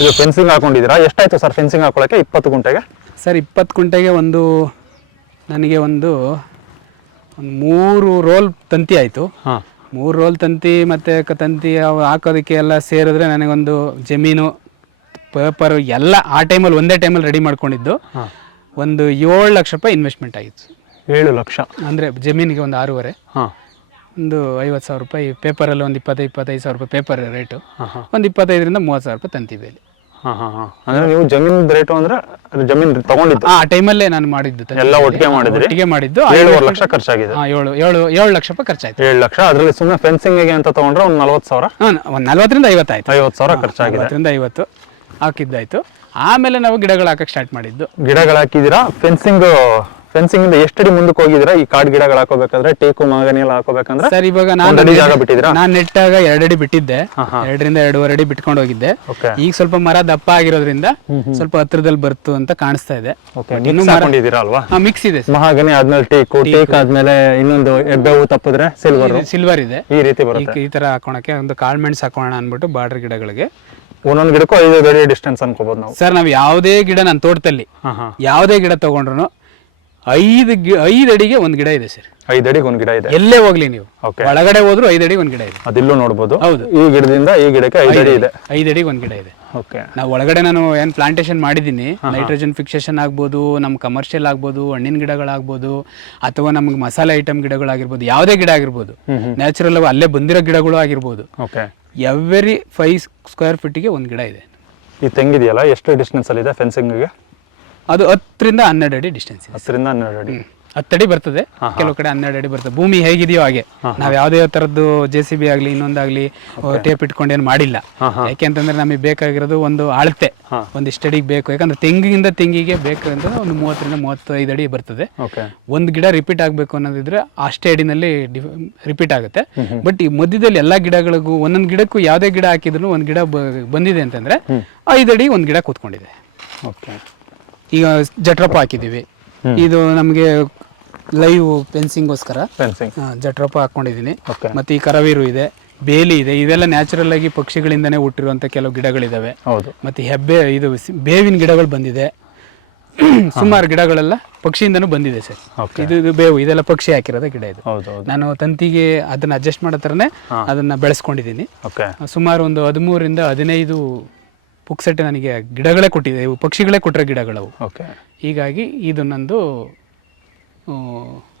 ಇದು ಫೆನ್ಸಿಂಗ್ ಹಾಕೊಂಡಿದ್ದೀರಾ? ಎಷ್ಟಾಯ್ತು sir fencing ಹಾಕೊಳ್ಳೋಕೆ 20 ಗುಂಟೆಗೆ? Sir 20 ಗುಂಟೆಗೆ ನನಗೆ ಒಂದು 3 ರೋಲ್ ತಂತಿ ಆಯಿತು. 3 ರೋಲ್ ತಂತಿ ಮತ್ತು ತಂತಿ ಅವು ಹಾಕೋದಕ್ಕೆ ಎಲ್ಲ ಸೇರಿದ್ರೆ ನನಗೊಂದು ಜಮೀನು ಪೇಪರ್ ಎಲ್ಲ ಆ ಟೈಮಲ್ಲಿ ಒಂದೇ ಟೈಮಲ್ಲಿ ರೆಡಿ ಮಾಡ್ಕೊಂಡಿದ್ದು ಒಂದು 7 ಲಕ್ಷ ರೂಪಾಯಿ ಇನ್ವೆಸ್ಟ್ಮೆಂಟ್ ಆಗಿತ್ತು. 7 ಲಕ್ಷ ಅಂದರೆ ಜಮೀನಿಗೆ ಒಂದು 6.5, ಒಂದು 50,000 ರೂಪಾಯಿ ಪೇಪರಲ್ಲಿ, ಒಂದು 25 ಸಾವಿರ ರೂಪಾಯಿ ಪೇಪರ್ ರೇಟು, ಒಂದು 25ರಿಂದ 30 ಸಾವಿರ ರೂಪಾಯಿ ತಂತಿ ಬೇಲಿ. ಅಂದ್ರೆ ನೀವು ಜಮೀನು ರೇಟು ಅಂದ್ರೆ ಜಮೀನು ತಗೊಂಡಿದ್ದು ಆ ಟೈಮಲ್ಲೇ ನಾನು ಮಾಡಿದ್ದು ಎಲ್ಲ ಒಟ್ಟಿಗೆ ಮಾಡಿದ್ದು 7 ಲಕ್ಷ ಖರ್ಚಾಗಿದೆ. 7 ಲಕ್ಷ ರೂಪಾಯಿ ಖರ್ಚಾಯ್ತು. 7 ಲಕ್ಷ. ಅದ್ರಲ್ಲಿ ಸುಮ್ಮನೆ ಫೆನ್ಸಿಂಗ್ ಅಂತ ತಗೊಂಡ್ರೆ ಒಂದು 40,000, ಒಂದು 40ರಿಂದ 50 ಆಯ್ತು. 50,000 ಖರ್ಚಾಗಿದೆ. 40ರಿಂದ 50 ಹಾಕಿದ್ದಾಯ್ತು. ಆಮೇಲೆ ನಾವು ಗಿಡಗಳು ಹಾಕಕ್ಕೆ ಸ್ಟಾರ್ಟ್ ಮಾಡಿದ್ದು. ಗಿಡಗಳು ಹಾಕಿದ್ದೀರಾ? ಫೆನ್ಸಿಂಗ್ ಇಂದ ಎಷ್ಟಡಿ ಮುಂದಕ್ಕೆ ಹೋಗಿದ್ದೀರಾ? ಈ ಕಾಡು ಗಿಡಗಳು ಹಾಕೋಬೇಕಾದ್ರೆ, ಟೇಕು ಮಾಗನಿ ಎಲ್ಲ ಹಾಕೋಬೇಕಂದ್ರೆ ಸರ್ ಇವಾಗ ಜಾಗ ಬಿಟ್ಟಿದ್ದೀರಾ? ನಾನು ನೆಟ್ಟಾಗ 2 ಅಡಿ ಬಿಟ್ಟಿದ್ದೆ, 2ರಿಂದ 2.5 ಅಡಿ ಬಿಟ್ಕೊಂಡು ಹೋಗಿದ್ದೆ. ಈಗ ಸ್ವಲ್ಪ ಮರ ದಪ್ಪ ಆಗಿರೋದ್ರಿಂದ ಸ್ವಲ್ಪ ಹತ್ರದಲ್ಲಿ ಬರ್ತು ಅಂತ ಕಾಣಿಸ್ತಾ ಇದೆ. ಅಲ್ವಾ? ಮಿಕ್ಸ್ ಇದೆ. ಮಹಾಗನಿ ಆದ್ಮೇಲೆ ಟೇಕ್ ಆದ್ಮೇಲೆ ಇನ್ನೊಂದು ಎಬ್ಬೆವು ತಪ್ಪಿದ್ರೆ ಸಿಲ್ವರ್ ಇದೆ. ಈ ರೀತಿ ಬರುತ್ತೆ. ಈ ತರ ಹಾಕೋಣಕ್ಕೆ ಒಂದು ಕಾಳ್ಮೆಣ್ಸ್ ಹಾಕೋಣ ಅನ್ಬಿಟ್ಟು ಬಾರ್ಡರ್ ಗಿಡಗಳಿಗೆ ಒಂದೊಂದು ಗಿಡಕ್ಕೂ 5 ಅಡಿ ಡಿಸ್ಟೆನ್ಸ್ ಅನ್ಕೋಬಹುದು ನಾವು. ಸರ್ ನಾವು ಯಾವುದೇ ಗಿಡ ನನ್ನ ತೋಟದಲ್ಲಿ ಯಾವುದೇ ಗಿಡ ತಗೊಂಡ್ರು 5 ಅಡಿಗೆ ಒಂದು ಗಿಡ ಇದೆ ಸರ್. 5 ಅಡಿಗೆ ಒಂದು ಗಿಡ ಇದೆ. ಎಲ್ಲೇ ಹೋಗ್ಲಿ ನೀವು ಒಳಗಡೆ ಹೋದ್ರು 5 ಅಡಿಗೆ ಒಂದು ಗಿಡ ಇದೆ. ಅದಿಲ್ಲೂ ನೋಡಬಹುದು. ಹೌದು, ಈ ಗಿಡದಿಂದ ಈ ಗಿಡಕ್ಕೆ 5 ಅಡಿ ಇದೆ. 5 ಅಡಿಗೆ ಒಂದು ಗಿಡ ಇದೆ. ನಾವು ಒಳಗಡೆ ನಾನು ಏನ್ ಪ್ಲಾಂಟೇಶನ್ ಮಾಡಿದ್ದೀನಿ, ನೈಟ್ರೋಜನ್ ಫಿಕ್ಸೇಷನ್ ಆಗ್ಬೋದು, ನಮ್ಮ ಕಮರ್ಷಿಯಲ್ ಆಗ್ಬೋದು, ಹಣ್ಣಿನ ಗಿಡಗಳಾಗ್ಬೋದು, ಅಥವಾ ನಮ್ಗೆ ಮಸಾಲೆ ಐಟಮ್ ಗಿಡಗಳಾಗಿರ್ಬೋದು, ಯಾವುದೇ ಗಿಡ ಆಗಿರ್ಬೋದು, ನ್ಯಾಚುರಲ್ ಅಲ್ಲೇ ಬಂದಿರೋ ಗಿಡಗಳು ಆಗಿರ್ಬೋದು, ಎವ್ರಿ 5 ಸ್ಕ್ವೇರ್ ಫೀಟ್ಗೆ ಒಂದು ಗಿಡ ಇದೆ. ಈ ತೆಂಗಿದೆಯಲ್ಲ, ಎಷ್ಟು ಡಿಸ್ಟೆನ್ಸ್ ಅಲ್ಲಿ ಇದೆ ಫೆನ್ಸಿಂಗ್ಗೆ? ಅದು 10ರಿಂದ 12 ಅಡಿ ಡಿಸ್ಟೆನ್ಸ್ ಇದೆ. 10ರಿಂದ 12 ಅಡಿ. 10 ಅಡಿ ಬರ್ತದೆ, ಕೆಲವು ಕಡೆ 12 ಅಡಿ ಬರ್ತದೆ. ಭೂಮಿ ಹೇಗಿದೆಯೋ ಹಾಗೆ. ನಾವು ಯಾವುದೇ ತರದ್ದು JCB ಆಗಲಿ ಇನ್ನೊಂದಾಗ್ಲಿ ಟೇಪ್ ಇಟ್ಕೊಂಡೇನು ಮಾಡಿಲ್ಲ. ಯಾಕೆಂತಂದ್ರೆ ನಮಗೆ ಬೇಕಾಗಿರೋದು ಒಂದು ಅಳತೆ, ಒಂದಿಷ್ಟು ಅಡಿಗೆ ಬೇಕು. ಯಾಕಂದ್ರೆ ತೆಂಗಿನಿಂದ ತೆಂಗಿಗೆ ಬೇಕು ಅಂತಂದ್ರೆ ಒಂದು 30ರಿಂದ 35 ಅಡಿ ಬರ್ತದೆ. ಒಂದು ಗಿಡ ರಿಪೀಟ್ ಆಗಬೇಕು ಅನ್ನೋದಿದ್ರೆ ಅಷ್ಟೇ ಅಡಿನಲ್ಲಿ ರಿಪೀಟ್ ಆಗುತ್ತೆ. ಬಟ್ ಈ ಮಧ್ಯದಲ್ಲಿ ಎಲ್ಲ ಗಿಡಗಳಿಗೂ ಒಂದೊಂದು ಗಿಡಕ್ಕೂ ಯಾವುದೇ ಗಿಡ ಹಾಕಿದ್ರು ಒಂದು ಗಿಡ ಬಂದಿದೆ ಅಂತಂದ್ರೆ 5 ಅಡಿ ಒಂದು ಗಿಡ ಕೂತ್ಕೊಂಡಿದೆ. ಈಗ ಜಟ್ರೋಪ ಹಾಕಿದ್ದೀವಿ. ಇದು ನಮಗೆ ಲೈವ್ ಫೆನ್ಸಿಂಗ್ಗೋಸ್ಕರ ಜಟ್ರೋಪ ಹಾಕೊಂಡಿದ್ದೀನಿ. ಮತ್ತೆ ಈ ಕರವೀರು ಇದೆ, ಬೇಲಿ ಇದೆ. ಇದೆಲ್ಲ ನ್ಯಾಚುರಲ್ ಆಗಿ ಪಕ್ಷಿಗಳಿಂದನೇ ಹುಟ್ಟಿರುವಂತ ಕೆಲವು ಗಿಡಗಳಿದಾವೆ. ಮತ್ತೆ ಇದು ಬೇವಿನ ಗಿಡಗಳು ಬಂದಿದೆ. ಸುಮಾರು ಗಿಡಗಳೆಲ್ಲ ಪಕ್ಷಿಯಿಂದನೂ ಬಂದಿದೆ ಸರ್. ಇದು ಬೇವು, ಇದೆಲ್ಲ ಪಕ್ಷಿ ಹಾಕಿರೋದೇ ಗಿಡ ಇದು. ನಾನು ತಂತಿಗೆ ಅದನ್ನ ಅಡ್ಜಸ್ಟ್ ಮಾಡೋ ಥರನೇ ಅದನ್ನ ಬೆಳೆಸ್ಕೊಂಡಿದ್ದೀನಿ. ಸುಮಾರು ಒಂದು 13ರಿಂದ 15 ಪುಕ್ಸೆಟ್ ನನಗೆ ಗಿಡಗಳೇ ಕೊಟ್ಟಿದೆ, ಪಕ್ಷಿಗಳೇ ಕೊಟ್ಟರೆ ಗಿಡಗಳವು. ಹೀಗಾಗಿ ಇದು ನಂದು.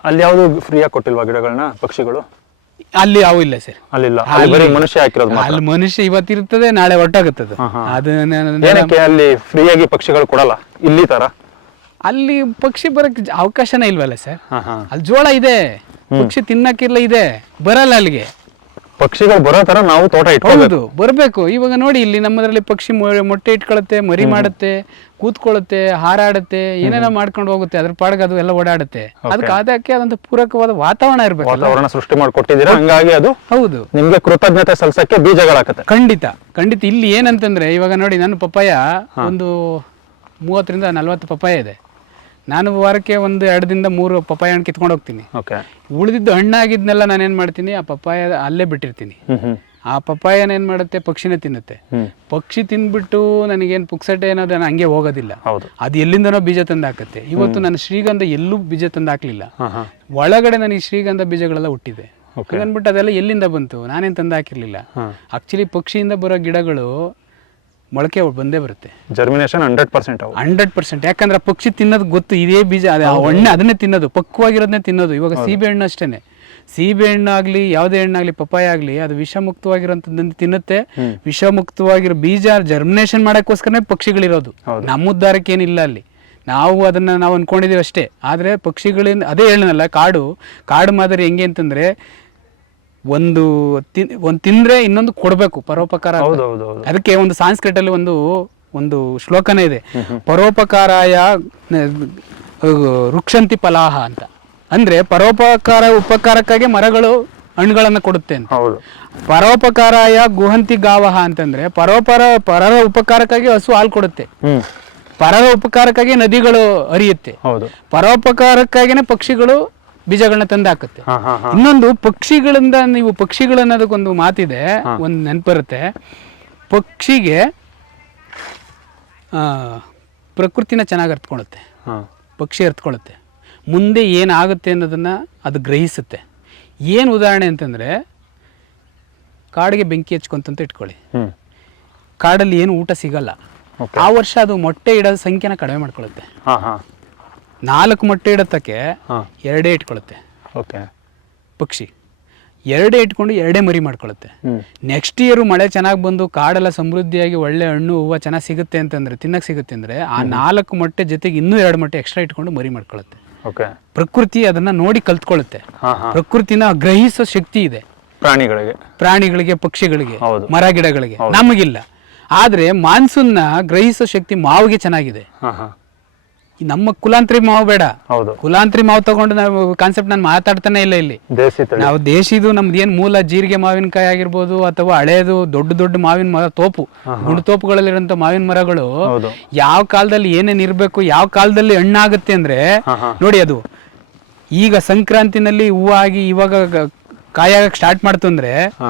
ಅಲ್ಲಿ ಯಾವುದು ಫ್ರೀಯಾಗಿ ಕೊಟ್ಟಿಲ್ವಾ ಗಿಡಗಳನ್ನ ಪಕ್ಷಿಗಳು? ಅಲ್ಲಿ ಯಾವ ಇಲ್ಲ ಸರ್. ಮನುಷ್ಯ ಹಾಕಿರೋದು. ಅಲ್ಲಿ ಮನುಷ್ಯ ಇವತ್ತಿರ್ತದೆ, ನಾಳೆ ಹೊಟ್ಟಾಗುತ್ತದೆ. ಅಲ್ಲಿ ಫ್ರೀಯಾಗಿ ಪಕ್ಷಿಗಳು ಕೊಡಲ್ಲ ಇಲ್ಲಿ ತರ? ಅಲ್ಲಿ ಪಕ್ಷಿ ಬರಕ್ ಅವಕಾಶನೇ ಇಲ್ವಲ್ಲ ಸರ್. ಅಲ್ಲಿ ಜೋಳ ಇದೆ, ಪಕ್ಷಿ ತಿನ್ನಕ್ಕಿಲ್ಲ ಇದೆ, ಬರಲ್ಲ ಅಲ್ಲಿಗೆ. ಪಕ್ಷಿಗಳು ಬರೋ ತರ ನಾವು ತೋಟ ಇಟ್ಕೊಂಡು ಬರಬೇಕು. ಇವಾಗ ನೋಡಿ, ಇಲ್ಲಿ ನಮ್ಮದ್ರಲ್ಲಿ ಪಕ್ಷಿ ಮೊಟ್ಟೆ ಇಟ್ಕೊಳತ್ತೆ, ಮರಿ ಮಾಡುತ್ತೆ, ಕೂತ್ಕೊಳ್ಳುತ್ತೆ, ಹಾರಾಡುತ್ತೆ, ಏನೇನೋ ಮಾಡ್ಕೊಂಡು ಹೋಗುತ್ತೆ. ಅದ್ರ ಪಾಡಿಗೆ ಅದು ಎಲ್ಲ ಓಡಾಡುತ್ತೆ. ಅದಕ್ಕೆ ಆದಂತ ಪೂರಕವಾದ ವಾತಾವರಣ ಇರ್ಬೇಕು. ವಾತಾವರಣ ಸೃಷ್ಟಿ ಮಾಡಿಕೊಟ್ಟಿದ್ದೀರಾ, ಹಂಗಾಗಿ ಅದು ಹೌದು ನಿಮ್ಗೆ ಕೃತಜ್ಞತೆ ಸಲ್ಲಿಸಕ್ಕೆ ಬೀಜಗಳಾಕತ್ತೆ. ಖಂಡಿತ. ಇಲ್ಲಿ ಏನಂತಂದ್ರೆ, ಇವಾಗ ನೋಡಿ, ನನ್ನ ಪಪ್ಪಾಯ ಒಂದು 30ರಿಂದ 40 ಪಪ್ಪಾಯ ಇದೆ. ನಾನು ವಾರಕ್ಕೆ ಒಂದು 2ರಿಂದ 3 ಪಪ್ಪಾಯ ಹಣ್ಣು ಕಿತ್ಕೊಂಡು ಹೋಗ್ತೀನಿ. ಉಳಿದಿದ್ದು ಹಣ್ಣಾಗಿದ್ನೆಲ್ಲ ನಾನೇನ್ ಮಾಡ್ತೀನಿ, ಆ ಪಪ್ಪಾಯ ಅಲ್ಲೇ ಬಿಟ್ಟಿರ್ತೀನಿ. ಆ ಪಪ್ಪಾಯನ ಏನ್ ಮಾಡುತ್ತೆ, ಪಕ್ಷಿನೇ ತಿನ್ನುತ್ತೆ. ಪಕ್ಷಿ ತಿನ್ಬಿಟ್ಟು ನನಗೇನು ಪುಕ್ಸಟ್ಟೆ ಏನೋದು ಹಂಗೆ ಹೋಗೋದಿಲ್ಲ. ಅದು ಎಲ್ಲಿಂದನೋ ಬೀಜ ತಂದು ಹಾಕತ್ತೆ. ಇವತ್ತು ನಾನು ಶ್ರೀಗಂಧ ಎಲ್ಲೂ ಬೀಜ ತಂದು ಹಾಕ್ಲಿಲ್ಲ. ಒಳಗಡೆ ನನಗೆ ಶ್ರೀಗಂಧ ಬೀಜಗಳೆಲ್ಲ ಹುಟ್ಟಿದೆ. ಅಂದ್ಬಿಟ್ಟು ಅದೆಲ್ಲ ಎಲ್ಲಿಂದ ಬಂತು, ನಾನೇನ್ ತಂದು ಹಾಕಿರ್ಲಿಲ್ಲ. ಆಕ್ಚುಲಿ ಪಕ್ಷಿಯಿಂದ ಬರೋ ಗಿಡಗಳು ಮೊಳಕೆ ಬಂದೇ ಬರುತ್ತೆ. ಜರ್ಮಿನೇಷನ್ 100%. ಯಾಕಂದ್ರೆ ಪಕ್ಷಿ ತಿನ್ನೋದು ಗೊತ್ತು, ಇದೇ ಬೀಜ ಹಣ್ಣೆ ಅದನ್ನೇ ತಿನ್ನೋದು, ಪಕ್ವವಾಗಿರೋದನ್ನೇ ತಿನ್ನೋದು. ಇವಾಗ ಸೀಬೆ ಹಣ್ಣು ಅಷ್ಟೇನೆ, ಸೀಬೆ ಹಣ್ಣಾಗ್ಲಿ ಯಾವುದೇ ಹಣ್ಣಾಗ್ಲಿ, ಪಪ್ಪಾಯ ಆಗ್ಲಿ, ಅದು ವಿಷಮುಕ್ತವಾಗಿರೋಂಥದ್ದನ್ನು ತಿನ್ನುತ್ತೆ. ವಿಷಮುಕ್ತವಾಗಿರೋ ಬೀಜ ಜರ್ಮಿನೇಷನ್ ಮಾಡೋಕ್ಕೋಸ್ಕರನೇ ಪಕ್ಷಿಗಳಿರೋದು. ನಮ್ಮ ಉದ್ಧಾರಕ್ಕೆ ಏನಿಲ್ಲ ಅಲ್ಲಿ. ನಾವು ಅದನ್ನ ಅನ್ಕೊಂಡಿದೀವಿ ಅಷ್ಟೇ. ಆದ್ರೆ ಪಕ್ಷಿಗಳಿಂದ ಅದೇ ಹೇಳನಲ್ಲ, ಕಾಡು ಮಾದರಿ ಹೆಂಗೆ ಅಂತಂದ್ರೆ, ಒಂದು ತಿಂದ್ರೆ ಇನ್ನೊಂದು ಕೊಡ್ಬೇಕು, ಪರೋಪಕಾರ. ಅದಕ್ಕೆ ಒಂದು ಸಾಂಸ್ಕ್ರಿಟ್ ಅಲ್ಲಿ ಒಂದು ಶ್ಲೋಕನೇ ಇದೆ, ಪರೋಪಕಾರಾಯ ವೃಕ್ಷಂತಿ ಫಲಾಹ ಅಂತ. ಅಂದ್ರೆ ಉಪಕಾರಕ್ಕಾಗಿ ಮರಗಳು ಹಣ್ಣುಗಳನ್ನ ಕೊಡುತ್ತೆ ಅಂತ. ಪರೋಪಕಾರಾಯ ಗುಹಂತಿ ಗಾವಹ ಅಂತಂದ್ರೆ ಪರರ ಉಪಕಾರಕ್ಕಾಗಿ ಹಸು ಹಾಲು ಕೊಡುತ್ತೆ. ಪರರ ಉಪಕಾರಕ್ಕಾಗಿ ನದಿಗಳು ಹರಿಯುತ್ತೆ. ಪರೋಪಕಾರಕ್ಕಾಗಿನೇ ಪಕ್ಷಿಗಳು ಬೀಜಗಳನ್ನ ತಂದು ಹಾಕುತ್ತೆ. ಹಾ ಹಾ ಹಾ ಇನ್ನೊಂದು ಪಕ್ಷಿಗಳಿಂದ ನೀವು ಪಕ್ಷಿಗಳನ್ನೋದಕ್ಕೊಂದು ಮಾತಿದೆ, ಒಂದು ನೆನಪರುತ್ತೆ. ಪಕ್ಷಿಗೆ ಪ್ರಕೃತಿನ ಚೆನ್ನಾಗಿ ಅರ್ಥಕೊಳ್ಳುತ್ತೆ, ಹಾ ಪಕ್ಷಿ ಅರ್ಥಕೊಳ್ಳುತ್ತೆ, ಮುಂದೆ ಏನಾಗುತ್ತೆ ಅನ್ನೋದನ್ನು ಅದು ಗ್ರಹಿಸುತ್ತೆ. ಏನು ಉದಾಹರಣೆ ಅಂತಂದರೆ, ಕಾಡಿಗೆ ಬೆಂಕಿ ಹಚ್ಕೊಂತಂತ ಇಟ್ಕೊಳ್ಳಿ, ಹ್ಮ್ ಕಾಡಲ್ಲಿ ಏನು ಊಟ ಸಿಗಲ್ಲ, ಓಕೆ ಆ ವರ್ಷ ಅದು ಮೊಟ್ಟೆ ಇಡೋದ ಸಂಖ್ಯೆನ ಕಡಿಮೆ ಮಾಡ್ಕೊಳ್ಳುತ್ತೆ. ಹಾ ಹಾ 4 ಮೊಟ್ಟೆ ಇಡೋದಕ್ಕೆ ಹಾ 2 ಇಟ್ಕೊಳ್ಳುತ್ತೆ ಓಕೆ ಪಕ್ಷಿ, 2 ಇಟ್ಕೊಂಡು 2 ಮರಿ ಮಾಡ್ಕೊಳ್ಳುತ್ತೆ. ಹ್ಮ್ ನೆಕ್ಸ್ಟ್ ಇಯರು ಮಳೆ ಚೆನ್ನಾಗಿ ಬಂದು ಕಾಡೆಲ್ಲ ಸಮೃದ್ಧಿಯಾಗಿ ಒಳ್ಳೆ ಹಣ್ಣು ಹೂವು ಚೆನ್ನಾಗಿ ಸಿಗುತ್ತೆ ಅಂತಂದರೆ, ತಿನ್ನಕ್ಕೆ ಸಿಗುತ್ತೆ ಅಂದರೆ, ಆ 4 ಮೊಟ್ಟೆ ಜೊತೆಗೆ ಇನ್ನೂ 2 ಮೊಟ್ಟೆ ಎಕ್ಸ್ಟ್ರಾ ಇಟ್ಕೊಂಡು ಮರಿ ಮಾಡ್ಕೊಳ್ಳುತ್ತೆ. ಓಕೆ ಪ್ರಕೃತಿ ಅದನ್ನು ನೋಡಿ ಕಲ್ತ್ಕೊಳ್ಳುತ್ತೆ. ಹಾ ಹಾ ಪ್ರಕೃತಿನ ಗ್ರಹಿಸೋ ಶಕ್ತಿ ಇದೆ ಪ್ರಾಣಿಗಳಿಗೆ, ಪಕ್ಷಿಗಳಿಗೆ, ಹೌದು. ಮರ ಗಿಡಗಳಿಗೆ, ನಮಗಿಲ್ಲ. ಆದರೆ ಮಾನ್ಸೂನ್ನ ಗ್ರಹಿಸೋ ಶಕ್ತಿ ಮಾವಿಗೆ ಚೆನ್ನಾಗಿದೆ. ಹಾ ಹಾ ಈ ನಮ್ಮ ಕುಲಾಂತರಿ ಮಾವು ಬೇಡ, ಹೌದು ಕುಲಾಂತರಿ ಮಾವು ತಗೊಂಡು ನಾವು ಕಾನ್ಸೆಪ್ಟ್ ನಾನು ಮಾತಾಡ್ತಾನೆ ಇಲ್ಲ ಇಲ್ಲಿ. ದೇಸಿ ತಳಿ ನಾವು ದೇಶಿದು ನಮ್ದು ಏನು ಮೂಲ ಜೀರಿಗೆ ಮಾವಿನಕಾಯಿ ಆಗಿರ್ಬೋದು, ಅಥವಾ ಹಳೇದು ದೊಡ್ಡ ಮಾವಿನ ಮರ ತೋಪು, ಗುಂಡು ತೋಪುಗಳಲ್ಲಿರೋಂಥ ಮಾವಿನ ಮರಗಳು ಹೌದು ಯಾವ ಕಾಲದಲ್ಲಿ ಏನೇನು ಇರಬೇಕು, ಯಾವ ಕಾಲದಲ್ಲಿ ಹಣ್ಣಾಗುತ್ತೆ ಅಂದ್ರೆ ಹಾ ಹಾ ನೋಡಿ, ಅದು ಈಗ ಸಂಕ್ರಾಂತಿನಲ್ಲಿ ಹೂವಾಗಿ ಇವಾಗ ಕಾಯಾಗಕ್ಕೆ ಸ್ಟಾರ್ಟ್ ಮಾಡ್ತು ಅಂದ್ರೆ, ಹಾ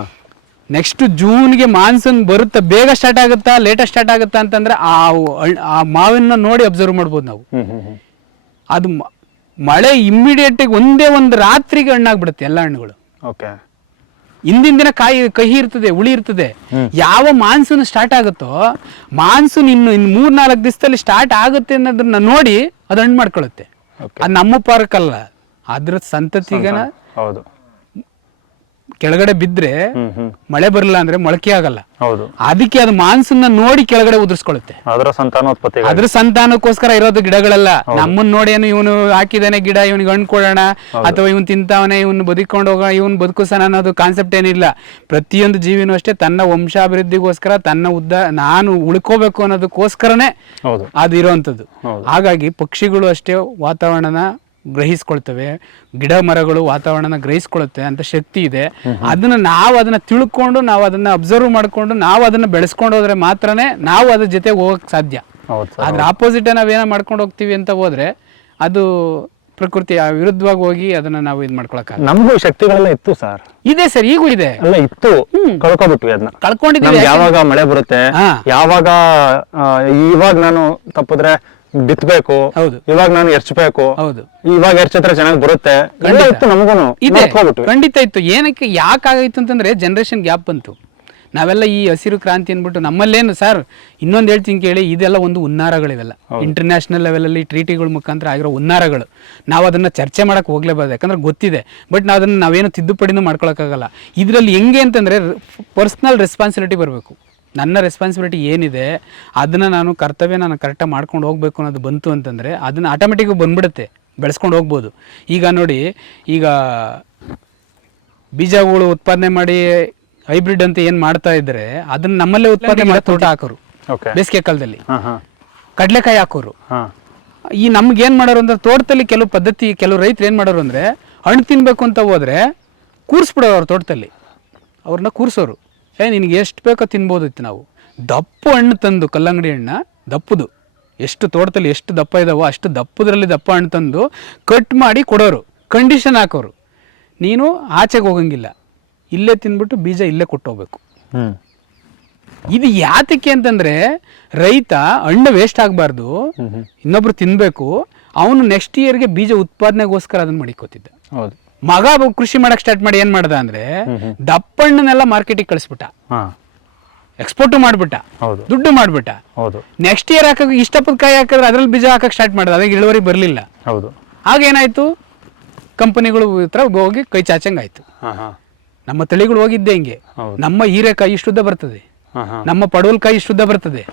ನೆಕ್ಸ್ಟ್ ಜೂನ್ಗೆ ಮಾನ್ಸೂನ್ ಬರುತ್ತಾ, ಬೇಗ ಸ್ಟಾರ್ಟ್ ಆಗುತ್ತಾ ಲೇಟೆಸ್ಟ್ ಸ್ಟಾರ್ಟ್ ಆಗುತ್ತಾ ಅಂತಂದ್ರೆ ಆ ಮಾವಿನ ನೋಡಿ ಅಬ್ಸರ್ವ್ ಮಾಡ್ಬೋದು ನಾವು. ಹ್ಮ್ ಹ್ಮ್ ಹ್ಮ್ ಅದು ಮಳೆ ಇಮ್ಮಿಡಿಯೇಟಾಗಿ ಒಂದೇ ಒಂದು ರಾತ್ರಿಗೆ ಹಣ್ಣಾಗ್ಬಿಡುತ್ತೆ ಎಲ್ಲ ಹಣ್ಣುಗಳು. ಓಕೆ ಹಿಂದಿನ ದಿನ ಕಹಿ ಇರ್ತದೆ, ಹುಳಿ ಇರ್ತದೆ. ಯಾವ ಮಾನ್ಸೂನ್ ಸ್ಟಾರ್ಟ್ ಆಗುತ್ತೋ, ಮಾನ್ಸೂನ್ ಇನ್ನು 3-4 ದಿವಸದಲ್ಲಿ ಸ್ಟಾರ್ಟ್ ಆಗುತ್ತೆ ಅನ್ನೋದನ್ನ ನೋಡಿ ಅದು ಹಣ್ಣು ಮಾಡ್ಕೊಳ್ಳುತ್ತೆ. ಓಕೆ ಅದು ನಮ್ಮ ಪಾರ್ಕ್ ಅಲ್ಲ, ಅದ್ರ ಸಂತತಿಗನ ಹೌದು ಕೆಳಗಡೆ ಬಿದ್ರೆ ಹ್ಮ್ ಹ್ಮ್ ಮಳೆ ಬರಲ್ಲ ಅಂದ್ರೆ ಮೊಳಕೆ ಆಗಲ್ಲ. ಹೌದು ಅದಕ್ಕೆ ಅದು ಮಾನ್ಸೂನ್ ನೋಡಿ ಕೆಳಗಡೆ ಉದುರಿಸ್ಕೊಳ್ಳುತ್ತೆ. ಅದರ ಸಂತಾನೋತ್ಪತ್ತಿ ಅದ್ರ ಸಂತಾನಕ್ಕೋಸ್ಕರ ಇರೋದು ಗಿಡಗಳೆಲ್ಲ. ನಮ್ಮನ್ನ ನೋಡಿ ಏನು ಇವನು ಹಾಕಿದಾನೆ ಗಿಡ, ಇವನಿಗೆ ಹಣ್ಣು ಕೊಡೋಣ, ಅಥವಾ ಇವನ್ ತಿಂತಾವನೆ, ಇವನ್ ಬದುಕೊಂಡು ಹೋಗೋಣ, ಇವನ್ ಬದುಕುಸನ ಅನ್ನೋದು ಕಾನ್ಸೆಪ್ಟ್ ಏನಿಲ್ಲ. ಪ್ರತಿಯೊಂದು ಜೀವಿನೂ ಅಷ್ಟೇ ತನ್ನ ವಂಶಾಭಿವೃದ್ಧಿಗೋಸ್ಕರ, ನಾನು ಉಳ್ಕೋಬೇಕು ಅನ್ನೋದಕ್ಕೋಸ್ಕರನೇ ಹೌದು ಅದು ಇರೋವಂಥದ್ದು. ಹಾಗಾಗಿ ಪಕ್ಷಿಗಳು ಅಷ್ಟೇ ವಾತಾವರಣನ ಗ್ರಹಿಸ್ಕೊಳ್ತವೆ, ಗಿಡ ಮರಗಳು ವಾತಾವರಣನ ಗ್ರಹಿಸ್ಕೊಳುತ್ತೆ ಅಂತ ಶಕ್ತಿ ಇದೆ. ಅದನ್ನ ತಿಳ್ಕೊಂಡು, ನಾವು ಅದನ್ನ ಅಬ್ಸರ್ವ್ ಮಾಡ್ಕೊಂಡು, ನಾವು ಅದನ್ನ ಬೆಳೆಸ್ಕೊಂಡು ಹೋದ್ರೆ ಮಾತ್ರನೇ ನಾವು ಅದ್ರ ಜೊತೆ ಹೋಗಕ್ ಸಾಧ್ಯ. ಅದ್ರ ಆಪೋಸಿಟ್ ನಾವೇನೋ ಮಾಡ್ಕೊಂಡು ಹೋಗ್ತೀವಿ ಅಂತ ಹೋದ್ರೆ ಅದು ಪ್ರಕೃತಿ ವಿರುದ್ಧವಾಗಿ ಹೋಗಿ ಅದನ್ನ ನಾವು ಇದು ಮಾಡ್ಕೊಳಕ್. ನಮಗೂ ಶಕ್ತಿಗಳೆಲ್ಲ ಇತ್ತು ಸರ್, ಇದೆ ಸರ್, ಈಗೂ ಇದೆ, ಎಲ್ಲ ಇತ್ತು, ಕಳ್ಕೊಬಿಟ್ವಿ ಅದನ್ನ. ಕಳ್ಕೊಂಡಿದ್ದೀವಿ. ಯಾವಾಗ ಮಳೆ ಬರುತ್ತೆ, ಯಾವಾಗ ಇವಾಗ ನಾನು ತಪ್ಪಿದ್ರೆ ಬಿತ್ತಬೇಕು, ಹೌದು, ಇವಾಗ ನಾನು ಎರ್ಚ್ಬೇಕು, ಹೌದು, ಇವಾಗ ಎರ್ಚಿದ್ರೆ ಚೆನ್ನಾಗಿ ಬರುತ್ತೆ, ನಮಗೂನು ಇದೆ, ಖಂಡಿತ ಇತ್ತು. ಏನಕ್ಕೆ ಯಾಕಾಗೈತು ಅಂತಂದ್ರೆ ಜನರೇಷನ್ ಗ್ಯಾಪ್ ಬಂತು. ನಾವೆಲ್ಲ ಈ ಹಸಿರು ಕ್ರಾಂತಿ ಅಂದ್ಬಿಟ್ಟು ನಮ್ಮಲ್ಲೇನು ಸರ್, ಇನ್ನೊಂದು ಹೇಳ್ತೀನಿ ಕೇಳಿ, ಇದೆಲ್ಲ ಒಂದು ಹುನ್ನಾರಗಳಿವೆಲ್ಲ. ಇಂಟರ್ನ್ಯಾಷನಲ್ ಲೆವೆಲಲ್ಲಿ ಟ್ರೀಟಿಗಳ ಮುಖಾಂತರ ಆಗಿರೋ ಹುನ್ನಾರಗಳು. ನಾವು ಅದನ್ನ ಚರ್ಚೆ ಮಾಡಕ್ ಹೋಗ್ಲೇಬಾರ್ದು, ಯಾಕಂದ್ರೆ ಗೊತ್ತಿದೆ. ಬಟ್ ನಾವೇನು ತಿದ್ದುಪಡಿನೂ ಮಾಡ್ಕೊಳಕ್ಕಾಗಲ್ಲ. ಇದರಲ್ಲಿ ಹೆಂಗೆ ಅಂತಂದ್ರೆ ಪರ್ಸ್ನಲ್ ರೆಸ್ಪಾನ್ಸಿಬಿಲಿಟಿ ಬರಬೇಕು. ನನ್ನ ರೆಸ್ಪಾನ್ಸಿಬಿಲಿಟಿ ಏನಿದೆ ಅದನ್ನು ನಾನು ಕರೆಕ್ಟಾಗಿ ಮಾಡ್ಕೊಂಡು ಹೋಗ್ಬೇಕು ಅನ್ನೋದು ಬಂತು ಅಂತಂದರೆ ಅದನ್ನು ಆಟೋಮೆಟಿಕ್ ಬಂದ್ಬಿಡುತ್ತೆ, ಬೆಳೆಸ್ಕೊಂಡು ಹೋಗ್ಬೋದು. ಈಗ ನೋಡಿ, ಈಗ ಬೀಜಗಳು ಉತ್ಪಾದನೆ ಮಾಡಿ ಹೈಬ್ರಿಡ್ ಅಂತ ಏನು ಮಾಡ್ತಾ ಇದ್ದಾರೆ, ಅದನ್ನ ನಮ್ಮಲ್ಲೇ ಉತ್ಪಾದನೆ ಮಾಡಿ ತೋಟ ಹಾಕೋರು ಬೇಸಿಗೆ ಕಾಲದಲ್ಲಿ, ಕಡಲೆಕಾಯಿ ಹಾಕೋರು. ಈ ನಮ್ಗೆ ಏನು ಮಾಡೋರು ಅಂದ್ರೆ, ತೋಟದಲ್ಲಿ ಕೆಲವು ರೈತರು ಏನು ಮಾಡೋರು ಅಂದರೆ, ಹಣ್ಣು ತಿನ್ಬೇಕು ಅಂತ ಹೋದ್ರೆ ಕೂರಿಸ್ಬಿಡೋರು ಅವ್ರ ತೋಟದಲ್ಲಿ. ಅವ್ರನ್ನ ಕೂರಿಸೋರು, ನಿನಗೆ ಎಷ್ಟು ಬೇಕೋ ತಿನ್ಬೋದಿತ್ತು. ನಾವು ದಪ್ಪ ಹಣ್ಣು ತಂದು, ಕಲ್ಲಂಗಡಿ ಹಣ್ಣ ದಪ್ಪದು, ಎಷ್ಟು ತೋಟದಲ್ಲಿ ಎಷ್ಟು ದಪ್ಪ ಇದಾವೋ ಅಷ್ಟು ದಪ್ಪದ್ರಲ್ಲಿ ದಪ್ಪ ಹಣ್ಣು ತಂದು ಕಟ್ ಮಾಡಿ ಕೊಡೋರು, ಕಂಡೀಷನ್ ಹಾಕೋರು. ನೀನು ಆಚೆಗೆ ಹೋಗಂಗಿಲ್ಲ, ಇಲ್ಲೇ ತಿಂದ್ಬಿಟ್ಟು ಬೀಜ ಇಲ್ಲೇ ಕೊಟ್ಟೋಗ್ಬೇಕು. ಇದು ಯಾತಕ್ಕೆ ಅಂತಂದ್ರೆ, ರೈತ ಹಣ್ಣು ವೇಸ್ಟ್ ಆಗಬಾರ್ದು, ಇನ್ನೊಬ್ರು ತಿನ್ಬೇಕು. ಅವನು ನೆಕ್ಸ್ಟ್ ಇಯರ್ಗೆ ಬೀಜ ಉತ್ಪಾದನೆಗೋಸ್ಕರ ಅದನ್ನ ಮಾಡಿಕೋತಿದ್ದ. ಮಗ ಕೃಷಿ ಮಾಡಕ್ ಸ್ಟಾರ್ಟ್ ಮಾಡಿ ಏನ್ ಮಾಡ್ದ ಅಂದ್ರೆ, ದಪ್ಪ ಹಣ್ಣನ್ನೆಲ್ಲ ಮಾರ್ಕೆಟಿಗೆ ಕಳಿಸ್ಬಿಟ್ಟ, ಎಕ್ಸ್ಪೋರ್ಟ್ ಮಾಡ್ಬಿಟ್ಟ, ದುಡ್ಡು ಮಾಡ್ಬಿಟ್ಟ. ನೆಕ್ಸ್ಟ್ ಇಯರ್ ಹಾಕ ಇಷ್ಟಪದ ಕಾಯಿ ಹಾಕಿದ್ರೆ ಅದ್ರಲ್ಲಿ ಬೀಜ ಹಾಕಕ್ ಸ್ಟಾರ್ಟ್ ಮಾಡ್ದ, ಅದಾಗ ಇಳುವರಿ ಬರ್ಲಿಲ್ಲ. ಆಗ ಏನಾಯ್ತು, ಕಂಪನಿಗಳು ಹತ್ರ ಹೋಗಿ ಕೈ ಚಾಚಂಗ್ ಆಯ್ತು. ನಮ್ಮ ತಳಿಗಳು ಹೋಗಿದ್ದೆ ಹಿಂಗೆ. ನಮ್ಮ ಹೀರೆಕಾಯಿ ಇಷ್ಟುದ್ದ ಬರ್ತದೆ, ನಮ್ಮ ಪಡವಲಕಾಯಿ ಇಷ್ಟುದ್ದ ಬರ್ತದೆ.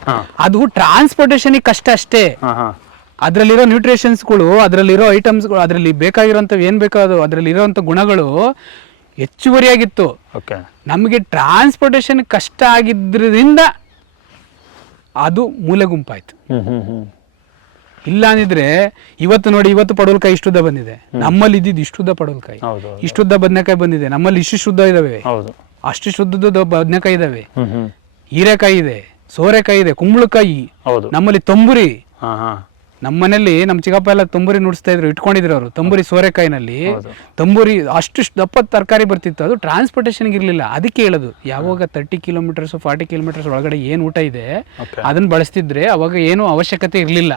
ಅದು ಟ್ರಾನ್ಸ್ಪೋರ್ಟೇಷನ್ ಕಷ್ಟ ಅಷ್ಟೇ. ಅದರಲ್ಲಿರೋ ನ್ಯೂಟ್ರಿಷನ್ಸ್ಗಳು, ಅದರಲ್ಲಿರೋ ಐಟಮ್ಸ್ಗಳು, ಅದರಲ್ಲಿ ಬೇಕಾಗಿರೋಂಥವು ಏನು ಬೇಕೋ ಅದು, ಅದರಲ್ಲಿ ಇರೋಂಥ ಗುಣಗಳು ಹೆಚ್ಚುವರಿಯಾಗಿತ್ತು. ನಮಗೆ ಟ್ರಾನ್ಸ್ಪೋರ್ಟೇಷನ್ ಕಷ್ಟ ಆಗಿದ್ದರಿಂದ ಅದು ಮೂಲೆ ಗುಂಪಾಯ್ತು. ಇಲ್ಲ ಅಂದಿದ್ರೆ ಇವತ್ತು ನೋಡಿ, ಇವತ್ತು ಪಡವಲಕಾಯಿ ಇಷ್ಟುದ್ದ ಬಂದಿದೆ, ನಮ್ಮಲ್ಲಿ ಇದ್ದಿದ್ದು ಇಷ್ಟುದ್ದ ಪಡವಲಕಾಯಿ, ಇಷ್ಟುದ್ದ ಬದನೆಕಾಯಿ ಬಂದಿದೆ, ನಮ್ಮಲ್ಲಿ ಇಷ್ಟು ಶುದ್ಧ ಇದಾವೆ, ಅಷ್ಟು ಶುದ್ಧದ ಬದನೆಕಾಯಿ ಇದಾವೆ, ಹೀರೆಕಾಯಿ ಇದೆ, ಸೋರೆಕಾಯಿ ಇದೆ, ಕುಂಬಳಕಾಯಿ, ನಮ್ಮಲ್ಲಿ ತಂಬುರಿ, ನಮ್ಮ ಮನೇಲಿ ನಮ್ಮ ಚಿಕ್ಕಪ್ಪ ಎಲ್ಲ ತಂಬೂರಿ ನುಡಿಸ್ತಾ ಇದ್ರು, ಇಟ್ಕೊಂಡಿದ್ರು ಅವರು ತಂಬೂರಿ ಸೋರೆಕಾಯಿನಲ್ಲಿ ತಂಬೂರಿ ಅಷ್ಟು ದಪ್ಪ ತರಕಾರಿ ಬರ್ತಿತ್ತು. ಅದು ಟ್ರಾನ್ಸ್ಪೋರ್ಟೇಷನ್ಗೆ ಇರಲಿಲ್ಲ. ಅದಕ್ಕೆ ಹೇಳೋದು, ಯಾವಾಗ 30 ಕಿಲೋಮೀಟರ್ಸ್ 40 ಕಿಲೋಮೀಟರ್ಸ್ ಒಳಗಡೆ ಏನು ಊಟ ಇದೆ ಅದನ್ನ ಬಳಸ್ತಿದ್ರೆ ಅವಾಗ ಏನು ಅವಶ್ಯಕತೆ ಇರಲಿಲ್ಲ.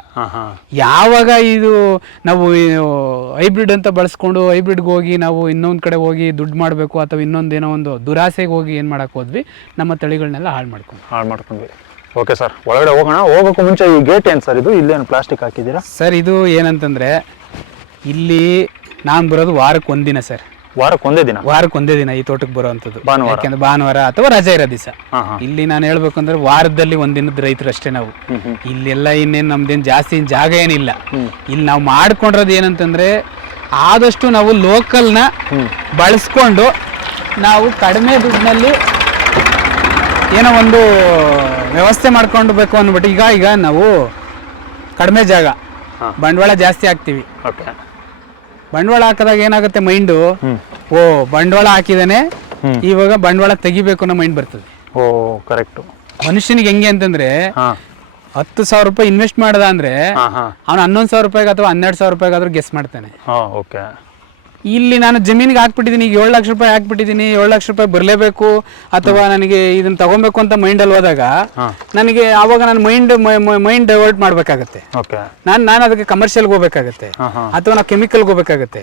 ಯಾವಾಗ ಇದು ನಾವು ಹೈಬ್ರಿಡ್ ಅಂತ ಬಳಸ್ಕೊಂಡು ಹೈಬ್ರಿಡ್ಗೆ ಹೋಗಿ ನಾವು ಇನ್ನೊಂದು ಕಡೆ ಹೋಗಿ ದುಡ್ಡು ಮಾಡಬೇಕು ಅಥವಾ ಇನ್ನೊಂದೇನೋ ಒಂದು ದುರಾಸೆಗೆ ಹೋಗಿ ಏನು ಮಾಡಕ್ಕೆ ಹೋದ್ವಿ, ನಮ್ಮ ತಳಿಗಳನ್ನೆಲ್ಲ ಹಾಳು ಮಾಡ್ಕೊಂಡ್ವಿ. ಓಕೆ ಸರ್, ಒಳಗಡೆ ಹೋಗೋಣ. ಹೋಗೋಕ್ಕೂ ಮುಂಚೆ ಈ ಗೇಟ್ ಏನು ಸರ್ ಇದು? ಇಲ್ಲೇನು ಪ್ಲಾಸ್ಟಿಕ್ ಹಾಕಿದ್ದೀರಾ ಸರ್? ಇದು ಏನಂತಂದರೆ ಇಲ್ಲಿ ನಾನು ಬರೋದು ವಾರಕ್ಕೆ ಒಂದಿನ ಸರ್. ವಾರಕ್ಕೆ ಒಂದೇ ದಿನ ಈ ತೋಟಕ್ಕೆ ಬರುವಂಥದ್ದು. ಯಾಕೆಂದ್ರೆ ಭಾನುವಾರ ಅಥವಾ ರಜೆ ಇರೋ ದಿವಸ. ಇಲ್ಲಿ ನಾನು ಹೇಳ್ಬೇಕು ಅಂದ್ರೆ ವಾರದಲ್ಲಿ ಒಂದಿನದ ರೈತರು ಅಷ್ಟೇ ನಾವು. ಇಲ್ಲೆಲ್ಲ ಇನ್ನೇನು ನಮ್ದೇನು ಜಾಸ್ತಿ ಜಾಗ ಏನಿಲ್ಲ. ಇಲ್ಲಿ ನಾವು ಮಾಡ್ಕೊಂಡಿರೋದು ಏನಂತಂದ್ರೆ ಆದಷ್ಟು ನಾವು ಲೋಕಲ್ನ ಬಳಸ್ಕೊಂಡು ನಾವು ಕಡಿಮೆ ದುಡ್ಡಿನಲ್ಲಿ ಏನೋ ಒಂದು ವ್ಯವಸ್ಥೆ ಮಾಡ್ಕೊಂಡ್ಬೇಕು ಅಂದ್ಬಿಟ್ಟು ಈಗ ನಾವು ಕಡಿಮೆ ಜಾಗ ಬಂಡವಾಳ ಜಾಸ್ತಿ ಹಾಕ್ತಿವಿ. ಬಂಡವಾಳ ಹಾಕಿದಾಗ ಏನಾಗುತ್ತೆ, ಮೈಂಡು ಓ ಬಂಡವಾಳ ಹಾಕಿದಾನೆ ಇವಾಗ ಬಂಡವಾಳ ತೆಗಿಬೇಕು ಅನ್ನೋ ಮೈಂಡ್ ಬರ್ತದೆ. ಓ ಕರೆಕ್ಟ್. ಮನುಷ್ಯನಿಗೆ ಹೆಂಗೆ ಅಂತಂದ್ರೆ 10,000 ರೂಪಾಯಿ ಇನ್ವೆಸ್ಟ್ ಮಾಡದ ಅಂದ್ರೆ ಅವನು 11,000 ರೂಪಾಯಿಗೆ ಅಥವಾ 12,000 ರೂಪಾಯಿಗಾದ್ರೂ ಗೆಸ್ ಮಾಡ್ತಾನೆ. ಇಲ್ಲಿ ನಾನು ಜಮೀನಿಗೆ ಹಾಕ್ಬಿಟ್ಟಿದ್ದೀನಿ, ಈಗ 7 ಲಕ್ಷ ರೂಪಾಯಿ ಹಾಕ್ಬಿಟ್ಟಿದ್ದೀನಿ, 7 ಲಕ್ಷ ರೂಪಾಯಿ ಬರಲೇಬೇಕು ಅಥವಾ ನನಗೆ ಇದನ್ನ ತಗೊಬೇಕು ಅಂತ ಮೈಂಡಲ್ಲಿ ಹೋದಾಗ ನನಗೆ ಆವಾಗ ನಾನು ಮೈಂಡ್ ಡೈವರ್ಟ್ ಮಾಡ್ಬೇಕಾಗತ್ತೆ. ನಾನು ಅದಕ್ಕೆ ಕಮರ್ಷಿಯಲ್ಗೆ ಹೋಗ್ಬೇಕಾಗತ್ತೆ ಅಥವಾ ನಾವು ಕೆಮಿಕಲ್ಗೆ ಹೋಗ್ಬೇಕಾಗತ್ತೆ.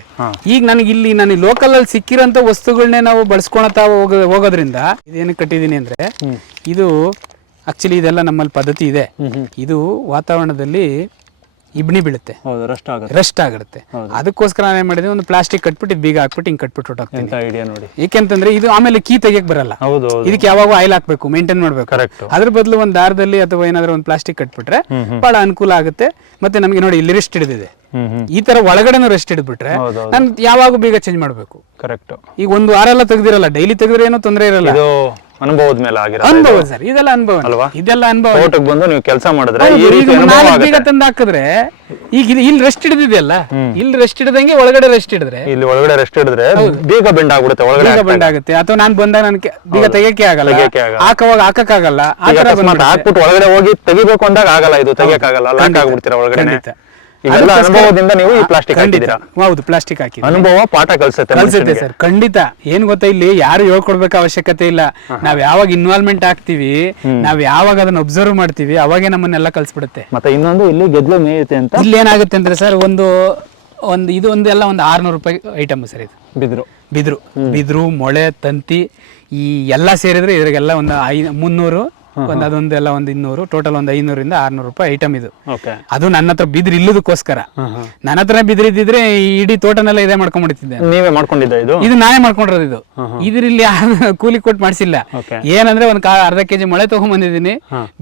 ಈಗ ನನಗೆ ಇಲ್ಲಿ ನಾನು ಲೋಕಲ್ ಅಲ್ಲಿ ಸಿಕ್ಕಿರೋಂಥ ವಸ್ತುಗಳನ್ನೇ ನಾವು ಬಳಸ್ಕೊಳ್ತಾ ಹೋಗೋದ್ರಿಂದ ಇದೇನು ಕಟ್ಟಿದ್ದೀನಿ ಅಂದ್ರೆ ಇದು ಆಕ್ಚುಲಿ ಇದೆಲ್ಲ ನಮ್ಮಲ್ಲಿ ಪದ್ಧತಿ ಇದೆ. ಇದು ವಾತಾವರಣದಲ್ಲಿ ಇಬ್ನಿ ಬೀಳುತ್ತೆ, ರಸ್ಟ್ ಆಗುತ್ತೆ. ಅದಕ್ಕೋಸ್ಕರ ನಾನು ಏನ್ ಮಾಡಿದ್ರೆ ಒಂದು ಪ್ಲಾಸ್ಟಿಕ್ ಕಟ್ಬಿಟ್ಟು ಬೀಗ ಹಾಕ್ಬಿಟ್ಟು ಹಿಂಗ್ ಕಟ್ಬಿಟ್ಟು ಹೊಟ್ಟೋಗ್ತೀನಿ. ಏಕೆಂತಂದ್ರೆ ಇದು ಆಮೇಲೆ ಕೀ ತೆಗಿಯಕ್ ಬರಲ್ಲ. ಇದಕ್ಕೆ ಯಾವಾಗ ಆಯಿಲ್ ಹಾಕ್ಬೇಕು, ಮೇಂಟೈನ್ ಮಾಡ್ಬೇಕು. ಅದ್ರ ಬದಲು ಒಂದು ದಾರದಲ್ಲಿ ಅಥವಾ ಏನಾದ್ರು ಒಂದು ಪ್ಲಾಸ್ಟಿಕ್ ಕಟ್ಬಿಟ್ರೆ ಬಹಳ ಅನುಕೂಲ ಆಗುತ್ತೆ. ಮತ್ತೆ ನಮಗೆ ನೋಡಿ ಇಲ್ಲಿ ರೆಸ್ಟ್ ಹಿಡಿದಿದೆ, ಈ ತರ ಒಳಗಡೆನೂ ರೆಸ್ಟ್ ಹಿಡಿದ್ಬಿಟ್ರೆ ನಾನು ಯಾವಾಗ ಬೀಗ ಚೇಂಜ್ ಮಾಡ್ಬೇಕು. ಕರೆಕ್ಟ್. ಈಗ ಒಂದು ವಾರ ಎಲ್ಲ ತೆಗ್ದಿರಲ್ಲ, ಡೈಲಿ ತೆಗೆದ್ರೆ ಏನೋ ತೊಂದರೆ ಇರಲ್ಲ. ಅನುಭವದ ಮೇಲೆ ಅನುಭವ ಸರ್, ಇದೆಲ್ಲ ಅನುಭವ ಅಲ್ವಾ? ಇದೆಲ್ಲ ಅನುಭವ. ತೋಟಕ್ಕೆ ಬಂದು ನೀವು ಕೆಲಸ ಮಾಡಿದ್ರೆ ಬೀಗ ತಂದು ಹಾಕಿದ್ರೆ ಈಗ ಇಲ್ಲಿ ರೆಸ್ಟ್ ಹಿಡಿದಿದೆಯಲ್ಲ, ಇಲ್ಲಿ ರೆಸ್ಟ್ ಹಿಡಿದಂಗೆ ಒಳಗಡೆ ರೆಸ್ಟ್ ಹಿಡಿದ್ರೆ ಇಲ್ಲಿ ಒಳಗಡೆ ರೆಸ್ಟ್ ಹಿಡಿದ್ರೆ ಬೇಗ ಬೆಂಡ್ ಆಗ್ಬಿಡುತ್ತೆ, ಒಳಗಡೆ ಬೆಂಡ್ ಆಗುತ್ತೆ. ಅಥವಾ ನಾನು ಬಂದಾಗ ನನ್ಗೆ ಬೀಗ ತೆಗಿಯಕ್ಕೆ ಆಗಲ್ಲ, ಹಾಕವಾಗ ಹಾಕಕ್ಕಾಗಲ್ಲ. ಆ ತರ ಹಾಕ್ಬಿಟ್ಟು ಒಳಗಡೆ ಹೋಗಿ ತೆಗಿಬೇಕು ಅಂದಾಗ ಆಗಲ್ಲ, ಇದು ತೆಗಿಯಕ್ಕಾಗಲ್ಲ, ಲಾಕ್ ಆಗ್ಬಿಡ್ತೀರಾ ಒಳಗಡೆ. ಅನುಭವದಿಂದ ನೀವು ಈ ಪ್ಲಾಸ್ಟಿಕ್ ಹಾಕಿದ್ದೀರಾ? ಹೌದು, ಪ್ಲಾಸ್ಟಿಕ್ ಹಾಕಿ ಅನುಭವ ಪಾಠ ಕಲಿಸುತ್ತೆ ಸರ್. ಖಂಡಿತ. ಏನ್ ಗೊತ್ತಾ, ಇಲ್ಲಿ ಯಾರು ಹೇಳ್ಕೊಡ್ಬೇಕು ಅವಶ್ಯಕತೆ ಇಲ್ಲ. ನಾವ್ ಯಾವಾಗ ಇನ್ವಾಲ್ವ್ಮೆಂಟ್ ಆಗ್ತೀವಿ, ನಾವ್ ಯಾವಾಗ ಅದನ್ನ ಒಬ್ಸರ್ವ್ ಮಾಡ್ತೀವಿ, ಅವಾಗೇ ನಮ್ಮನ್ನೆಲ್ಲ ಕಲ್ಸ್ಬಿಡುತ್ತೆ. ಮತ್ತೆ ಇನ್ನೊಂದು ಇಲ್ಲಿ ಗೆದ್ಲು ಮೇಯುತ್ತೆ ಅಂತ. ಇಲ್ಲಿ ಏನಾಗುತ್ತೆ ಅಂದ್ರೆ ಸರ್, ಒಂದು ಇದು ಒಂದೆಲ್ಲ ಒಂದು 600 ರೂಪಾಯಿ ಐಟಮ್ ಸರ್. ಇದು ಬಿದ್ರು ಮೊಳೆ ತಂತಿ ಈ ಎಲ್ಲ ಸೇರಿದ್ರೆ ಇದ್ರಿಗೆಲ್ಲ ಒಂದು 300, ಅದೊಂದೆಲ್ಲ ಒಂದು 200, ಟೋಟಲ್ ಒಂದು 500 ಇಂದ 600 ರೂಪಾಯಿ ಐಟಮ್ ಇದು. ಅದು ನನ್ನ ಹತ್ರ ಬಿದ್ರು ಇಲ್ಲದಕ್ಕೋಸ್ಕರ. ನನ್ನ ಹತ್ರ ಬಿದ್ರಿದ್ರೆ ಇಡೀ ತೋಟನೆಲ್ಲ ಇದೇ ಮಾಡ್ಕೊಂಡ್ಬಿಡ್ತಿದ್ದೆ. ನೀವೇ ಮಾಡ್ಕೊಂಡಿದ್ದ? ಇದು ನಾನೇ ಮಾಡ್ಕೊಂಡಿರೋದು. ಇದು ಇದ್ರಲ್ಲಿ ಕೂಲಿ ಕೊಟ್ಟು ಮಾಡಿಸಿಲ್ಲ. ಏನಂದ್ರೆ ಒಂದು ಅರ್ಧ ಕೆಜಿ ಮೊಳೆ ತಗೊಂಡ್ಬಂದಿದ್ದೀನಿ,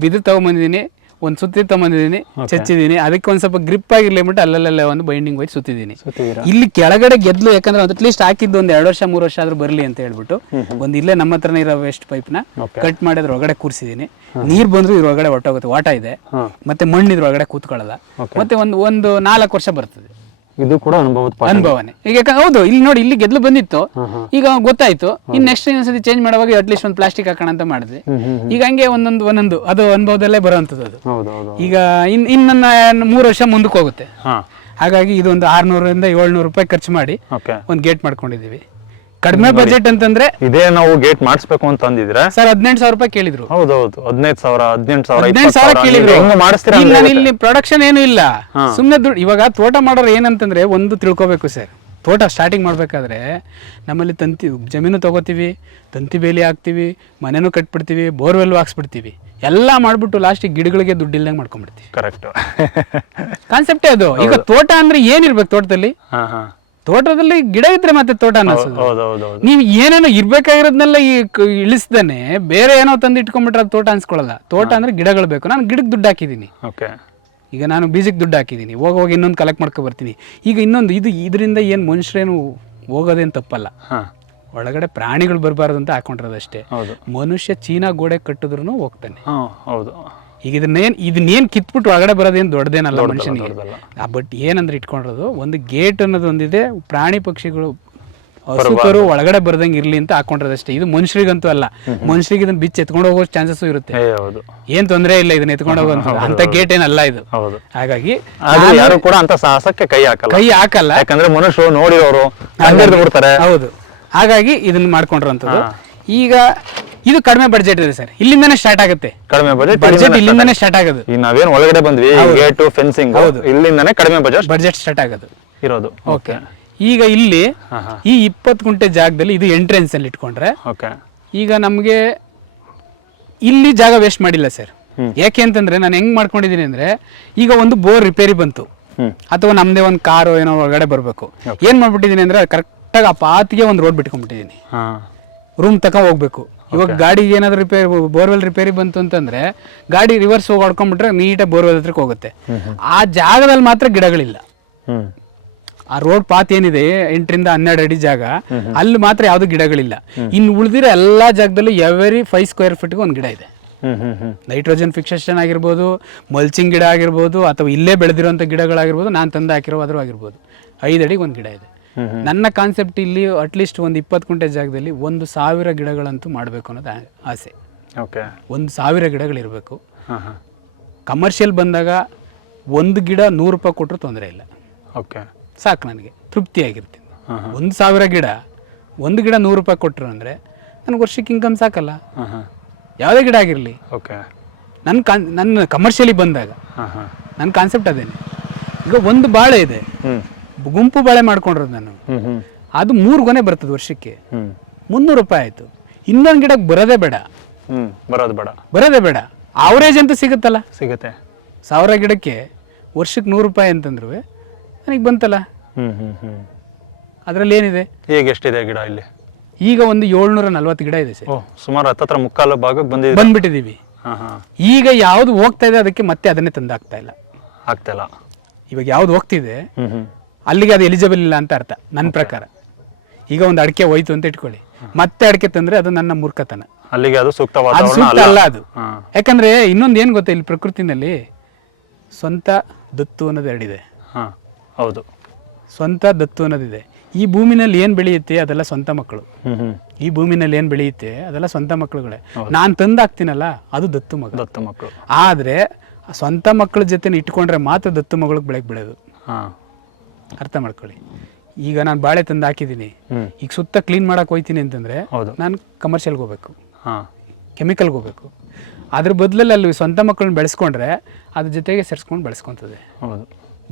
ಬಿದ್ರು ತಗೊಂಡ್ಬಂದಿದ್ದೀನಿ, ಒಂದು ಸುತ್ತಿ ತಗೊಂಡಿದ್ದೀನಿ, ಚಚ್ಚಿದ್ದೀನಿ. ಅದಕ್ಕೆ ಒಂದ್ ಸ್ವಲ್ಪ ಗ್ರಿಪ್ ಆಗಿರ್ಲಿ ಬಿಟ್ಟು ಅಲ್ಲೆಲ್ಲ ಒಂದು ಬೈಂಡಿಂಗ್ ವೈಟ್ ಸುತ್ತಿದ್ದೀನಿ. ಇಲ್ಲಿ ಕೆಳಗಡೆ ಗೆದ್ಲು, ಯಾಕಂದ್ರೆ ಅಟ್ಲೀಸ್ಟ್ ಹಾಕಿದ್ದು ಒಂದು 2 ವರ್ಷ 3 ವರ್ಷ ಆದ್ರೂ ಬರ್ಲಿ ಅಂತ ಹೇಳ್ಬಿಟ್ಟು ಒಂದು ಇಲ್ಲೇ ನಮ್ಮ ಹತ್ರನೇ ಇರೋ ವೇಸ್ಟ್ ಪೈಪ್ ನ ಕಟ್ ಮಾಡಿ ಅದ್ರ ಒಳಗಡೆ ಕೂರಿಸಿದೀನಿ. ನೀರ್ ಬಂದ್ರು ಇದ್ರ ಒಳಗಡೆ ಹೊಟ್ಟೋಗುತ್ತೆ, ವಾಟ ಇದೆ. ಮತ್ತೆ ಮಣ್ಣು ಇದ್ರ ಒಳಗಡೆ ಕೂತ್ಕೊಳ್ಳಲ್ಲ. ಮತ್ತೆ ಒಂದು 4 ವರ್ಷ ಬರ್ತದೆ. ಇದು ಕೂಡ ಅನುಭವನೇ. ಈಗ ಹೌದು, ಇಲ್ಲಿ ನೋಡಿ, ಇಲ್ಲಿ ಗೆದ್ಲು ಬಂದಿತ್ತು, ಈಗ ಗೊತ್ತಾಯ್ತು. ಇನ್ ನೆಕ್ಸ್ಟ್ ಇನ್ನೊಂದ್ಸತಿ ಚೇಂಜ್ ಮಾಡುವಾಗ ಅಟ್ಲೀಸ್ಟ್ ಒಂದು ಪ್ಲಾಸ್ಟಿಕ್ ಹಾಕೋಣ ಅಂತ ಮಾಡಿದ್ವಿ. ಈಗ ಹಂಗೆ ಒಂದೊಂದು ಅದು ಅನುಭವದಲ್ಲೇ ಬರುವಂತದ್ದು. ಅದು ಈಗ ಇನ್ನೊಂದು 3 ವರ್ಷ ಮುಂದಕ್ಕೆ ಹೋಗುತ್ತೆ. ಹಾಗಾಗಿ ಇದೊಂದು 600 ಇಂದ 700 ರೂಪಾಯಿ ಖರ್ಚು ಮಾಡಿ ಒಂದು ಗೇಟ್ ಮಾಡ್ಕೊಂಡಿದೀವಿ. ಕಡಿಮೆ ಬಜೆಟ್ ಅಂತಂದ್ರೆ ಇದೇ ನಾವು ಗೇಟ್ ಮಾಡಿಸ್ಬೇಕು ಅಂತ ಅಂದಿದ್ರೆ ಸರ್ 18,000 ರೂಪಾಯಿ ಕೇಳಿದ್ರು. ಹೌದೌದು, 18,000 ಕೇಳಿದ್ರು. ಇಲ್ಲಿ ಪ್ರೊಡಕ್ಷನ್ ಏನು ಇಲ್ಲ, ಸುಮ್ನೆ ದುಡ್ಡು. ಇವಾಗ ತೋಟ ಮಾಡೋರು ಏನಂತಂದ್ರೆ ಒಂದು ತಿಳ್ಕೊಬೇಕು ಸರ್, ತೋಟ ಸ್ಟಾರ್ಟಿಂಗ್ ಮಾಡ್ಬೇಕಾದ್ರೆ ನಮ್ಮಲ್ಲಿ ಜಮೀನು ತಗೋತೀವಿ, ತಂತಿ ಬೇಲಿ ಹಾಕ್ತಿವಿ, ಮನೆನೂ ಕಟ್ಬಿಡ್ತೀವಿ, ಬೋರ್ವೆಲ್ ಹಾಕ್ಸ್ಬಿಡ್ತೀವಿ, ಎಲ್ಲ ಮಾಡ್ಬಿಟ್ಟು ಲಾಸ್ಟಿಗೆ ಗಿಡಗಳಿಗೆ ದುಡ್ಡು ಇಲ್ದಂಗೆ ಮಾಡ್ಕೊಂಡ್ಬಿಡ್ತೀವಿ. ಕರೆಕ್ಟ್ ಕಾನ್ಸೆಪ್ಟೇ ಅದು. ಈಗ ತೋಟ ಅಂದ್ರೆ ಏನಿರ್ಬೇಕು ತೋಟದಲ್ಲಿ? ತೋಟದಲ್ಲಿ ಗಿಡ ಇದ್ರೆ ಮತ್ತೆ ತೋಟ ಅನ್ನಿಸೋದು. ನೀವು ಏನೇನೋ ಇರ್ಬೇಕಾಗಿರೋದ್ನೆಲ್ಲ ಇಳಿಸ್ದಾನೆ ಬೇರೆ ಏನೋ ತಂದು ಇಟ್ಕೊಂಡ್ಬಿಟ್ರೆ ಅದು ತೋಟ ಅನ್ಸ್ಕೊಳ್ಳಲ್ಲ. ತೋಟ ಅಂದ್ರೆ ಗಿಡಗಳು ಬೇಕು. ನಾನು ಗಿಡಕ್ಕೆ ದುಡ್ಡು ಹಾಕಿದ್ದೀನಿ, ಈಗ ನಾನು ಬೀಜಕ್ಕೆ ದುಡ್ಡು ಹಾಕಿದ್ದೀನಿ, ಹೋಗಿ ಇನ್ನೊಂದು ಕಲೆಕ್ಟ್ ಮಾಡ್ಕೊ ಬರ್ತೀನಿ. ಈಗ ಇನ್ನೊಂದು ಇದರಿಂದ ಏನು ಮನುಷ್ಯರೇನು ಹೋಗೋದೇನು ತಪ್ಪಲ್ಲ, ಒಳಗಡೆ ಪ್ರಾಣಿಗಳು ಬರಬಾರ್ದು ಅಂತ ಹಾಕೊಂಡಿರೋದಷ್ಟೇ. ಮನುಷ್ಯ ಚೀನಾ ಗೋಡೆ ಕಟ್ಟಿದ್ರು ಹೋಗ್ತಾನೆ. ಈಗ ಇದನ್ನೇನು ಕಿತ್ಬಿಟ್ಟು ಒಳಗಡೆ ಬರೋದೇನು ದೊಡ್ಡದೇನಲ್ಲ ಮನುಷ್ಯನಿಗೆ. ಬಟ್ ಏನಂದ್ರೆ ಇಟ್ಕೊಂಡಿರೋದು ಒಂದು ಗೇಟ್ ಅನ್ನೋದು ಒಂದಿದೆ, ಪ್ರಾಣಿ ಪಕ್ಷಿಗಳು ಹಸುಕರು ಒಳಗಡೆ ಬರ್ದಂಗೆ ಇರ್ಲಿ ಅಂತ ಹಾಕೊಂಡಿರೋದಷ್ಟೇ. ಇದು ಮನುಷ್ಯರಿಗಂತೂ ಅಲ್ಲ, ಮನುಷ್ಯರಿಗೆ ಇದನ್ನ ಬಿಚ್ಚಿ ಎತ್ಕೊಂಡು ಹೋಗೋ ಚಾನ್ಸಸ್ ಇರುತ್ತೆ. ಹೌದು, ಏನ್ ತೊಂದರೆ ಇಲ್ಲ ಇದನ್ನ ಎತ್ಕೊಂಡು ಹೋಗುವಂತ ಅಂತ ಗೇಟ್ ಏನಲ್ಲ ಇದು. ಹೌದು. ಹಾಗಾಗಿ ಯಾರು ಕೂಡ ಅಂತ ಸಾಹಸಕ್ಕೆ ಕೈ ಹಾಕಲ್ಲ, ಯಾಕಂದ್ರೆ ಮನುಷ್ಯರು ನೋಡಿರೋರು ಬಿಡ್ತಾರೆ. ಹೌದು, ಹಾಗಾಗಿ ಇದನ್ನ ಮಾಡ್ಕೊಂಡಿರೋಂಥದ್ದು. ಈಗ ಇದು ಕಡಿಮೆ ಬಡ್ಜೆಟ್ ಇದೆ ಸರ್, ಇಲ್ಲಿಂದಾನೇ ಸ್ಟಾರ್ಟ್ ಆಗುತ್ತೆ. ಕಡಿಮೆ ಬಡ್ಜೆಟ್ ಇಲ್ಲಿಂದಾನೇ ಸ್ಟಾರ್ಟ್ ಆಗೋದು. ಈಗ ನಾವೇನ್ ಒಳಗಡೆ ಬಂದ್ವಿ, ಗೇಟ್ ಫೆನ್ಸಿಂಗ್, ಇಲ್ಲಿಂದಾನೇ ಕಡಿಮೆ ಬಡ್ಜೆಟ್ ಸ್ಟಾರ್ಟ್ ಆಗೋದು ಇರೋದು. ಓಕೆ, ಈಗ ಇಲ್ಲಿ ಈ 20 ಗುಂಟೆ ಜಾಗದಲ್ಲಿ ಇದು ಎಂಟ್ರೆನ್ಸ್ ಅಲ್ಲಿ ಇಟ್ಕೊಂಡ್ರೆ, ಈಗ ನಮ್ಗೆ ಇಲ್ಲಿ ಜಾಗ ವೇಸ್ಟ್ ಮಾಡಿಲ್ಲ ಸರ್. ಯಾಕೆ ಅಂತಂದ್ರೆ ನಾನು ಹೆಂಗ್ ಮಾಡ್ಕೊಂಡಿದೀನಿ ಅಂದ್ರೆ, ಈಗ ಒಂದು ಬೋರ್ ರಿಪೇರಿ ಬಂತು ಅಥವಾ ನಮ್ದೇ ಒಂದು ಕಾರು ಏನೋ ಒಳಗಡೆ ಬರ್ಬೇಕು, ಏನ್ ಮಾಡ್ಬಿಟ್ಟಿದೀನಿ ಅಂದ್ರೆ ಕರೆಕ್ಟಾಗಿ ಆ ಪಾತಿಗೆ ಒಂದು ರೋಡ್ ಬಿಟ್ಕೊಂಡ್ಬಿಟ್ಟಿದೀನಿ, ರೂಮ್ ತಕ ಹೋಗ್ಬೇಕು. ಇವಾಗ ಗಾಡಿಗೆ ಏನಾದ್ರು ರಿಪೇರಿ, ಬೋರ್ವೆಲ್ ರಿಪೇರಿ ಬಂತು ಅಂತಂದ್ರೆ ಗಾಡಿ ರಿವರ್ಸ್ ಹೋಗಿ ಹೊಡ್ಕೊಂಡ್ಬಿಟ್ರೆ ನೀಟಾಗಿ ಬೋರ್ವೆಲ್ ಹತ್ರಕ್ಕೆ ಹೋಗುತ್ತೆ. ಆ ಜಾಗದಲ್ಲಿ ಮಾತ್ರ ಗಿಡಗಳಿಲ್ಲ. ಆ ರೋಡ್ ಪಾತ್ ಏನಿದೆ 8 ರಿಂದ 12 ಅಡಿ ಜಾಗ, ಅಲ್ಲಿ ಮಾತ್ರ ಯಾವ್ದು ಗಿಡಗಳಿಲ್ಲ. ಇನ್ನು ಉಳಿದಿರೋ ಎಲ್ಲಾ ಜಾಗದಲ್ಲೂ ಎವರಿ 5 ಸ್ಕ್ವೇರ್ ಫೀಟ್ಗೆ ಒಂದು ಗಿಡ ಇದೆ. ನೈಟ್ರೋಜನ್ ಫಿಕ್ಸೇಷನ್ ಆಗಿರ್ಬೋದು, ಮಲ್ಚಿಂಗ್ ಗಿಡ ಆಗಿರ್ಬೋದು, ಅಥವಾ ಇಲ್ಲೇ ಬೆಳೆದಿರುವಂತ ಗಿಡಗಳಾಗಿರ್ಬೋದು, ನಾನು ತಂದು ಹಾಕಿರೋವಾದ್ರೂ ಆಗಿರ್ಬೋದು, 5 ಅಡಿಗೆ ಒಂದು ಗಿಡ ಇದೆ. ನನ್ನ ಕಾನ್ಸೆಪ್ಟ್ ಇಲ್ಲಿ ಅಟ್ಲೀಸ್ಟ್ ಒಂದು 20 ಗುಂಟೆ ಜಾಗದಲ್ಲಿ 1000 ಗಿಡಗಳಂತೂ ಮಾಡಬೇಕು ಅನ್ನೋದು ಆಸೆ. 1000 ಗಿಡಗಳಿರಬೇಕು. ಕಮರ್ಷಿಯಲ್ ಬಂದಾಗ ಒಂದು ಗಿಡ 100 ರೂಪಾಯಿ ಕೊಟ್ಟರು ತೊಂದರೆ ಇಲ್ಲ, ಸಾಕು, ನನಗೆ ತೃಪ್ತಿಯಾಗಿರ್ತೀನಿ. 1000 ಗಿಡ, ಒಂದು ಗಿಡ 100 ರೂಪಾಯಿ ಕೊಟ್ಟರು ಅಂದರೆ ನನಗೆ ವರ್ಷಕ್ಕೆ ಇನ್ಕಮ್ ಸಾಕಲ್ಲ, ಯಾವುದೇ ಗಿಡ ಆಗಿರಲಿ. ನನ್ನ ಕಮರ್ಷಿಯಲಿ ಬಂದಾಗ ನನ್ನ ಕಾನ್ಸೆಪ್ಟ್ ಅದೇನೆ. ಈಗ ಒಂದು ಬಾಳೆ ಇದೆ, ಗುಂಪು ಬಾಳೆ ಮಾಡ್ಕೊಂಡಿರೋದು ನಾನು, ಅದು 3 ಗೊನೆ ಬರ್ತದೆ ವರ್ಷಕ್ಕೆ, 300 ರೂಪಾಯಿ ಆಯ್ತು. ಇನ್ನೊಂದು ಗಿಡಕ್ಕೆ ಬರೋದೇ ಬೇಡ, ಅವರೇಜ್ ಅಂತೂ ಸಿಗುತ್ತಲ್ಲ, ಸಿಗುತ್ತೆ. 1000 ಗಿಡಕ್ಕೆ ವರ್ಷಕ್ಕೆ 100 ರೂಪಾಯಿ ಅಂತಂದ್ರು ನನಗೆ ಬಂತಲ್ಲ. ಅದ್ರಲ್ಲಿ ಏನಿದೆ? ಈಗ ಎಷ್ಟಿದೆ ಗಿಡ ಇಲ್ಲಿ? ಈಗ ಒಂದು 740 ಗಿಡ ಇದೆ ಸರ್. ಸುಮಾರು 10 ಮುಕ್ಕಾಲು ಭಾಗಕ್ಕೆ ಬಂದ್ಬಿಟ್ಟಿದೀವಿ. ಈಗ ಯಾವ್ದು ಹೋಗ್ತಾ ಇದೆ ಅದಕ್ಕೆ ಮತ್ತೆ ಅದನ್ನೇ ತಂದು ಆಗ್ತಾ ಇಲ್ಲ. ಇವಾಗ ಯಾವ್ದು ಹೋಗ್ತಿದೆ ಅಲ್ಲಿಗೆ ಅದು ಎಲಿಜಿಬಲ್ ಇಲ್ಲ ಅಂತ ಅರ್ಥ ನನ್ನ ಪ್ರಕಾರ. ಈಗ ಒಂದು ಅಡಿಕೆ ಹೋಯ್ತು ಅಂತ ಇಟ್ಕೊಳ್ಳಿ, ಮತ್ತೆ ಅಡಿಕೆ ತಂದ್ರೆ ಅದು ನನ್ನ ಮೂರ್ಖತನ, ಅಲ್ಲಿಗೆ ಅದು ಸೂಕ್ತ ಅಲ್ಲ ಅದು. ಯಾಕಂದ್ರೆ ಇನ್ನೊಂದು ಏನ್ ಗೊತ್ತಾ, ಇಲ್ಲಿ ಪ್ರಕೃತಿನಲ್ಲಿ ಸ್ವಂತ ದತ್ತು ಅನ್ನೋದು ಎರಡಿದೆ. ಹೌದು, ಸ್ವಂತ ದತ್ತು ಅನ್ನೋದಿದೆ. ಈ ಭೂಮಿನಲ್ಲಿ ಏನ್ ಬೆಳೆಯುತ್ತೆ ಅದೆಲ್ಲ ಸ್ವಂತ ಮಕ್ಕಳು. ಈ ಭೂಮಿನಲ್ಲಿ ಏನ್ ಬೆಳೆಯುತ್ತೆ ಅದೆಲ್ಲ ಸ್ವಂತ ಮಕ್ಕಳುಗಳೇ. ನಾನ್ ತಂದಾಕ್ತೀನಲ್ಲ ಅದು ದತ್ತು ಮಕ್ಕಳು. ಆದ್ರೆ ಸ್ವಂತ ಮಕ್ಕಳ ಜೊತೆ ಇಟ್ಕೊಂಡ್ರೆ ಮಾತ್ರ ದತ್ತು ಮಗಳಿಗೆ ಬೆಳಗ್ಗೆ ಬೆಳೆಯೋದು. ಅರ್ಥ ಮಾಡ್ಕೊಳ್ಳಿ. ಈಗ ನಾನು ಬಾಳೆ ತಂದು ಹಾಕಿದ್ದೀನಿ, ಈಗ ಸುತ್ತ ಕ್ಲೀನ್ ಮಾಡಕ್ ಹೋಯ್ತೀನಿ ಅಂತಂದ್ರೆ ನಾನು ಕಮರ್ಷಿಯಲ್ಗೆ ಹೋಗ್ಬೇಕು, ಕೆಮಿಕಲ್ಗೆ ಹೋಗ್ಬೇಕು. ಅದ್ರ ಬದಲಲ್ಲಿ ಅಲ್ಲಿ ಸ್ವಂತ ಮಕ್ಕಳನ್ನ ಬೆಳೆಸ್ಕೊಂಡ್ರೆ ಅದ್ರ ಜೊತೆಗೆ ಸೇರಿಸ್ಕೊಂಡು ಬೆಳೆಸ್ಕೊತದೆ.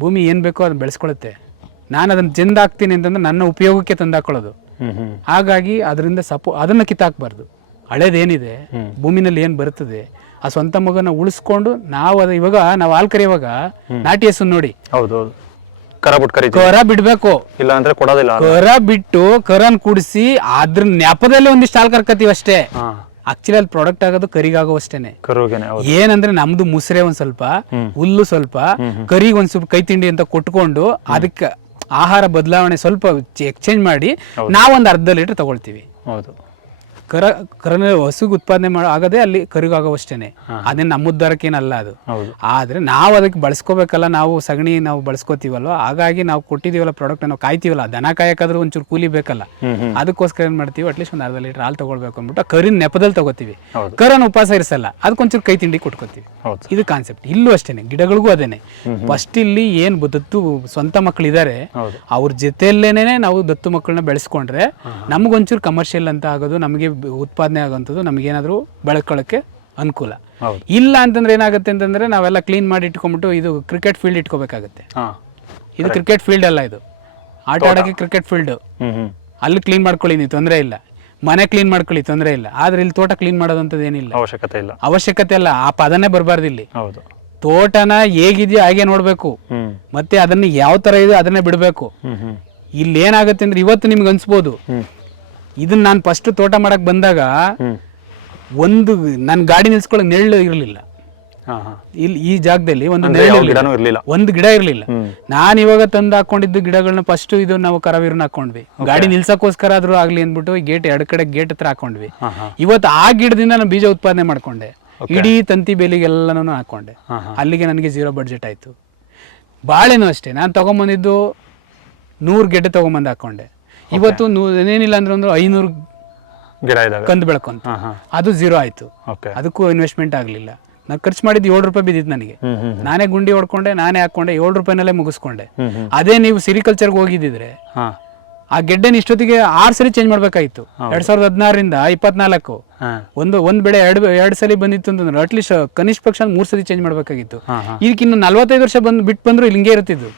ಭೂಮಿ ಏನು ಬೇಕೋ ಅದನ್ನ ಬೆಳೆಸ್ಕೊಳುತ್ತೆ. ನಾನು ಅದನ್ನ ಚೆಂದ ಹಾಕ್ತೀನಿ ಅಂತಂದ್ರೆ ನನ್ನ ಉಪಯೋಗಕ್ಕೆ ತಂದು ಹಾಕೊಳ್ಳೋದು. ಹಾಗಾಗಿ ಅದರಿಂದ ಅದನ್ನ ಕಿತ್ತಾಕ್ಬಾರ್ದು. ಹಳೇದೇನಿದೆ ಭೂಮಿನಲ್ಲಿ ಏನು ಬರ್ತದೆ ಆ ಸ್ವಂತ ಮಗನ ಉಳಿಸ್ಕೊಂಡು ನಾವು ಅದು ಇವಾಗ ನಾವು ಹಾಲು ಕರೆಯುವಾಗ ನಾಟಿ ಹಸು ನೋಡಿ, ಕರ ಬಿಡ್ಬೇಕು, ಇಲ್ಲ ಅಂದ್ರೆ ಕೊಡೋದಿಲ್ಲ. ಕರ ಬಿಟ್ಟು ಕರನ್ ಕುಡಿಸಿ ಅದ್ರ ನೆಪದಲ್ಲಿ ಒಂದಿಷ್ಟು ಹಾಲು ಕರ್ಕತೀವಿ ಅಷ್ಟೇ. ಆಕ್ಚುಲಿ ಅಲ್ಲಿ ಪ್ರಾಡಕ್ಟ್ ಆಗೋದು ಕರಿಗಾಗೋ ಅಷ್ಟೇನೆ. ಏನಂದ್ರೆ ನಮ್ದು ಮುಸ್ರೆ ಒಂದ್ ಸ್ವಲ್ಪ, ಹುಲ್ಲು ಸ್ವಲ್ಪ, ಕರಿಗೆ ಒಂದ್ ಸ್ವಲ್ಪ ಕೈ ತಿಂಡಿ ಅಂತ ಕೊಟ್ಕೊಂಡು ಅದಕ್ಕೆ ಆಹಾರ ಬದಲಾವಣೆ ಸ್ವಲ್ಪ ಎಕ್ಸ್ಚೇಂಜ್ ಮಾಡಿ ನಾವೊಂದು ಅರ್ಧ ಲೀಟರ್ ತಗೊಳ್ತೀವಿ. ಕರನ ಹಸುಗೆ ಉತ್ಪಾದನೆ ಆಗದೆ ಅಲ್ಲಿ ಕರಿಗಾಗೋವಷ್ಟೇನೆ. ಅದೇನು ನಮ್ಮ ಉದ್ದಾರಕ್ಕೆ ಏನಲ್ಲ ಅದು. ಆದ್ರೆ ನಾವು ಅದಕ್ಕೆ ಬಳಸ್ಕೋಬೇಕಲ್ಲ, ನಾವು ಸಗಣಿ ನಾವು ಬಳಸ್ಕೋತೀವಲ್ವ, ಹಾಗಾಗಿ ನಾವು ಕೊಟ್ಟಿದೀವಲ್ಲ ಪ್ರಾಡಕ್ಟ್ ನಾವು ಕಾಯ್ತೀವಲ್ಲ, ದನ ಕಾಯಕಾದ್ರೂ ಒಂಚೂರು ಕೂಲಿ ಬೇಕಲ್ಲ, ಅದಕ್ಕೋಸ್ಕರ ಏನ್ ಮಾಡ್ತೀವಿ ಅಟ್ಲೀಸ್ಟ್ ಒಂದು ಅರ್ಧ ಲೀಟರ್ ಹಾಲು ತಗೊಳ್ಬೇಕು ಅಂದ್ಬಿಟ್ಟು ಕರಿನ ನೆಪದಲ್ಲಿ ತಗೋತೀವಿ. ಕರನ ಉಪವಾಸ ಇರಿಸಲ್ಲ, ಅದಕ್ಕೊಂಚೂರು ಕೈ ತಿಂಡಿ ಕೊಟ್ಕೋತೀವಿ. ಇದು ಕಾನ್ಸೆಪ್ಟ್. ಇಲ್ಲೂ ಅಷ್ಟೇನೆ, ಗಿಡಗಳಿಗೂ ಅದೇನೆ. ಫಸ್ಟ್ ಇಲ್ಲಿ ಏನ್ ದತ್ತು ಸ್ವಂತ ಮಕ್ಳು ಇದಾರೆ ಅವ್ರ ಜೊತೆಯಲ್ಲೇನೆ ನಾವು ದತ್ತು ಮಕ್ಕಳನ್ನ ಬೆಳೆಸ್ಕೊಂಡ್ರೆ ನಮ್ಗೊಂಚೂರು ಕಮರ್ಷಿಯಲ್ ಅಂತ ಆಗೋದು, ನಮಗೆ ಉತ್ಪಾದನೆ ಆಗೋಂಥದ್ದು, ನಮಗೇನಾದ್ರೂ ಬೆಳ್ಕೊಳ್ಳೋಕ್ಕೆ ಅನುಕೂಲ. ಇಲ್ಲ ಅಂತಂದ್ರೆ ಏನಾಗುತ್ತೆ ಅಂತಂದ್ರೆ ನಾವೆಲ್ಲ ಕ್ಲೀನ್ ಮಾಡಿ ಇಟ್ಕೊಂಡ್ಬಿಟ್ಟು ಇದು ಕ್ರಿಕೆಟ್ ಫೀಲ್ಡ್ ಇಟ್ಕೋಬೇಕಾಗತ್ತೆ. ಇದು ಕ್ರಿಕೆಟ್ ಫೀಲ್ಡ್ ಅಲ್ಲ, ಇದು ಆಟ ಆಡೋಕೆ ಕ್ರಿಕೆಟ್ ಫೀಲ್ಡ್. ಅಲ್ಲಿ ಕ್ಲೀನ್ ಮಾಡ್ಕೊಳ್ಳಿ ನೀವು, ತೊಂದರೆ ಇಲ್ಲ. ಮನೆ ಕ್ಲೀನ್ ಮಾಡ್ಕೊಳ್ಳಿ, ತೊಂದರೆ ಇಲ್ಲ. ಆದ್ರೆ ಇಲ್ಲಿ ತೋಟ ಕ್ಲೀನ್ ಮಾಡೋದಂಥದ್ದು ಏನಿಲ್ಲ, ಅವಶ್ಯಕತೆ ಇಲ್ಲ. ಆ ಪದನೇ ಬರಬಾರ್ದು ಇಲ್ಲಿ. ತೋಟನ ಹೇಗಿದೆಯೋ ಹಾಗೆ ನೋಡ್ಬೇಕು, ಮತ್ತೆ ಅದನ್ನ ಯಾವ ತರ ಇದೆ ಅದನ್ನೇ ಬಿಡ್ಬೇಕು. ಇಲ್ಲಿ ಏನಾಗುತ್ತೆ ಅಂದ್ರೆ ಇವತ್ತು ನಿಮ್ಗೆ ಅನ್ಸ್ಬೋದು, ಇದನ್ನ ನಾನು ಫಸ್ಟ್ ತೋಟ ಮಾಡಕ್ ಬಂದಾಗ ಒಂದು ನನ್ ಗಾಡಿ ನಿಲ್ಸ್ಕೊಳಕ್ ನೆರಳು ಇರ್ಲಿಲ್ಲ. ಇಲ್ಲಿ ಈ ಜಾಗದಲ್ಲಿ ಒಂದು ಗಿಡ ಇರ್ಲಿಲ್ಲ. ನಾನ್ ಇವಾಗ ತಂದು ಹಾಕೊಂಡಿದ್ದು ಗಿಡಗಳನ್ನ ಫಸ್ಟ್ ಇದು ನಾವು ಕರವೀರನ್ನ ಹಾಕೊಂಡ್ವಿ, ಗಾಡಿ ನಿಲ್ಸಕ್ಕೋಸ್ಕರ ಆದ್ರೂ ಆಗ್ಲಿ ಅಂದ್ಬಿಟ್ಟು ಗೇಟ್ ಎರಡು ಕಡೆ ಗೇಟ್ ಹತ್ರ ಹಾಕೊಂಡ್ವಿ. ಇವತ್ತು ಆ ಗಿಡದಿಂದ ನಾನು ಬೀಜ ಉತ್ಪಾದನೆ ಮಾಡ್ಕೊಂಡೆ, ಇಡೀ ತಂತಿ ಬೇಲಿಗೆಲ್ಲನೂ ಹಾಕೊಂಡೆ. ಅಲ್ಲಿಗೆ ನನಗೆ 0 ಬಡ್ಜೆಟ್ ಆಯ್ತು. ಬಾಳೆನೂ ಅಷ್ಟೇ, ನಾನು ತಗೊಂಬಂದಿದ್ದು 100 ಗೆಡ್ಡೆ ತಗೊಂಬಂದು ಹಾಕೊಂಡೆ. ಇವತ್ತು ಏನಿಲ್ಲ ಅಂದ್ರೆ ಒಂದು 500 ಗಿಡ ಇದಾವೆ. ಕಂದು ಬೆಳ್ಕೊಂತ ಅದು 0 ಆಯ್ತು. ಅದಕ್ಕೂ ಇನ್ವೆಸ್ಟ್ಮೆಂಟ್ ಆಗ್ಲಿಲ್ಲ. ನಾನು ಖರ್ಚು ಮಾಡಿದ್ದು 7 ರೂಪಾಯಿ ಬಿದ್ದಿತ್ತು ನನಗೆ. ನಾನೇ ಗುಂಡಿ ಹೊಡ್ಕೊಂಡೆ, ನಾನೇ ಹಾಕೊಂಡೆ, 7 ರೂಪಾಯಿನಲ್ಲೇ ಮುಗಿಸ್ಕೊಂಡೆ. ಅದೇ ನೀವು ಸಿರಿಕಲ್ಚರ್ಗೆ ಹೋಗಿದ್ದಿದ್ರೆ ಆ ಗೆಡ್ಡೆನ ಇಷ್ಟೊತ್ತಿಗೆ 6 ಸರಿ ಚೇಂಜ್ ಮಾಡ್ಬೇಕಾಯ್ತು. 2016ರಿಂದ 24 ಒಂದ್ ಬೆಳೆ ಎರಡು ಸಲ ಬಂದಿತ್ತು ಅಂತಂದ್ರೆ ಅಟ್ಲೀಸ್ಟ್ ಕನಿಷ್ಠ ಪಕ್ಷ 3 ಸರಿ ಚೇಂಜ್ ಮಾಡ್ಬೇಕಾಗಿತ್ತು. ಇದಕ್ಕೆ ಇನ್ನು 45 ವರ್ಷ ಬಿಟ್ಟು ಬಂದ್ರು ಇಲ್ಲಿ ಹಿಂಗೆ ಇರುತ್ತಿದ್ದು.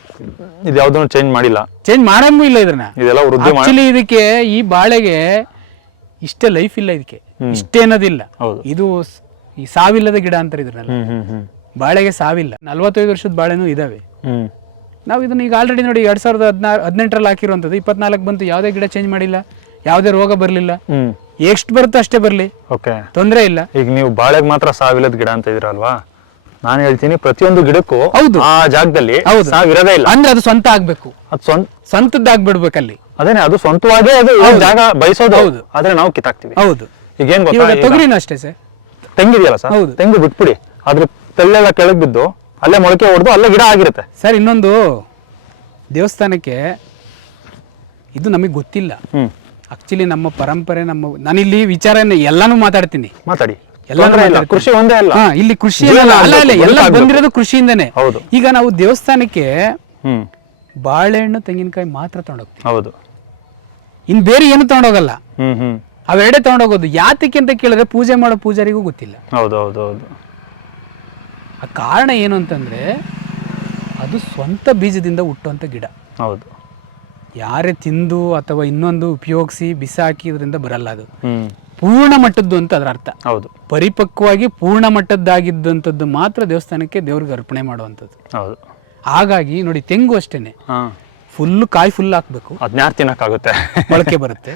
ಇದು ಯಾವ್ದನ್ನು ಚೇಂಜ್ ಮಾಡಿಲ್ಲ, ಚೇಂಜ್ ಮಾಡಂಗೂ ಇಲ್ಲ ಇದನ್ನ. ಆಕ್ಚುಲಿ ಇದಕ್ಕೆ ಈ ಬಾಳೆಗೆ ಇಷ್ಟೇ ಲೈಫ್ ಇಲ್ಲ, ಇದಕ್ಕೆ ಇಷ್ಟೇ ಅನ್ನೋದಿಲ್ಲ. ಇದು ಈ ಸಾವಿಲ್ಲದ ಗಿಡ ಅಂತಾರೆ ಇದ್ರಲ್ಲ. ಬಾಳೆಗೆ ಸಾವಿಲ್ಲ. 45 ವರ್ಷದ ಬಾಳೆನೂ ಇದಾವೆ. ನಾವು ಇದನ್ನ ಈಗ ಆಲ್ರೆಡಿ ನೋಡಿ 2018ರಲ್ಲಿ ಹಾಕಿರುವಂತದ್ದು 24 ಬಂತು, ಯಾವುದೇ ಗಿಡ ಚೇಂಜ್ ಮಾಡಿಲ್ಲ, ಯಾವುದೇ ರೋಗ ಬರ್ಲಿಲ್ಲ. ಎಷ್ಟು ಬರುತ್ತೋ ಅಷ್ಟೇ ಬರ್ಲಿ, ತೊಂದರೆ ಇಲ್ಲ. ಈಗ ನೀವು ಬಾಳೆಗೆ ಮಾತ್ರ ಸಾವಿಲ್ಲದ ಗಿಡ ಅಂತ ಇದ್ರಲ್ವಾ, ನಾನು ಹೇಳ್ತೀನಿ ಪ್ರತಿಯೊಂದು ಗಿಡಕ್ಕೂ ಆ ಜಾಗದಲ್ಲಿ ಸಾವಿರದೇ ಇಲ್ಲ ಅಂದ್ರೆ ಅದು ಸ್ವಂತ ಆಗ್ಬೇಕು, ಅದು ಸ್ವಂತದ್ದಾಗ್ಬಿಡ್ಬೇಕಲ್ಲಿ. ಅದೇನೆ, ಅದು ಸ್ವಂತವಾಗೇ ಅದು ಜಾಗ ಬಯಸೋದು. ಹೌದು, ಆದ್ರೆ ನಾವು ಕಿತ್ತಾಕ್ತಿವಿ. ಹೌದು, ಈಗ ಏನ್ ಗೊತ್ತಾ, ತೊಗರಿನೂ ಅಷ್ಟೇ ಸರ್. ತೆಂಗಿದೆಯಲ್ಲ ಸರ್, ತೆಂಗು ಬಿಟ್ಬಿಡಿ, ಅದ್ರ ತೆಳ್ಳೆಲ್ಲ ಕೆಳಗ್ ಬಿದ್ದು ಅಲ್ಲೇ ಮೊಳಕೆ ಹೊಡೆದು ಅಲ್ಲೇ ಗಿಡ ಆಗಿರುತ್ತೆ ಸರ್. ಇನ್ನೊಂದು ದೇವಸ್ಥಾನಕ್ಕೆ ಇದು ನಮಗೆ ಗೊತ್ತಿಲ್ಲ ಆಕ್ಚುಲಿ, ನಮ್ಮ ಪರಂಪರೆ, ನಾನಿಲ್ಲಿ ವಿಚಾರ ಎಲ್ಲಾನು ಮಾತಾಡ್ತೀನಿ, ಮಾತಾಡಿ. ಕೃಷಿ ಒಂದೇ ಅಲ್ಲ ಇಲ್ಲಿ, ಕೃಷಿ ಎಲ್ಲ ಬಂದಿರೋದು ಕೃಷಿಯಿಂದನೇ. ಈಗ ನಾವು ದೇವಸ್ಥಾನಕ್ಕೆ ಬಾಳೆಹಣ್ಣು ತೆಂಗಿನಕಾಯಿ ಮಾತ್ರ ತಗೊಂಡೋಗ್ತೀವಿ. ಹೌದು, ಇನ್ ಬೇರೆ ಏನು ತಗೊಂಡೋಗಲ್ಲ. ಅವೆರಡೇ ತಗೊಂಡೋಗೋದು. ಯಾತಕ್ಕೆ ಅಂತ ಕೇಳಿದ್ರೆ ಪೂಜೆ ಮಾಡೋ ಪೂಜಾರಿಗೂ ಗೊತ್ತಿಲ್ಲ. ಹೌದು ಹೌದು ಹೌದು. ಆ ಕಾರಣ ಏನು ಅಂತಂದ್ರೆ ಅದು ಸ್ವಂತ ಬೀಜದಿಂದ ಹುಟ್ಟುವಂತ ಗಿಡ. ಹೌದು, ಯಾರೇ ತಿಂದು ಅಥವಾ ಇನ್ನೊಂದು ಉಪಯೋಗಿಸಿ ಬಿಸಾಕಿ ಇದರಿಂದ ಬರಲ್ಲ. ಅದು ಪೂರ್ಣ ಮಟ್ಟದ್ದು ಅಂತ ಅದರ ಅರ್ಥ. ಹೌದು, ಪರಿಪಕ್ವವಾಗಿ ಪೂರ್ಣ ಮಟ್ಟದ್ದಾಗಿದ್ದಂಥದ್ದು ಮಾತ್ರ ದೇವಸ್ಥಾನಕ್ಕೆ ದೇವ್ರಿಗೆ ಅರ್ಪಣೆ ಮಾಡುವಂಥದ್ದು. ಹೌದು, ಹಾಗಾಗಿ ನೋಡಿ ತೆಂಗು ಅಷ್ಟೇನೆ, ಫುಲ್ ಕಾಯಿ ಫುಲ್ ಹಾಕ್ಬೇಕು, ಅದ್ನ್ಯಾರು ತಿನ್ನಕ್ಕಾಗುತ್ತೆ, ಮೊಳಕೆ ಬರುತ್ತೆ.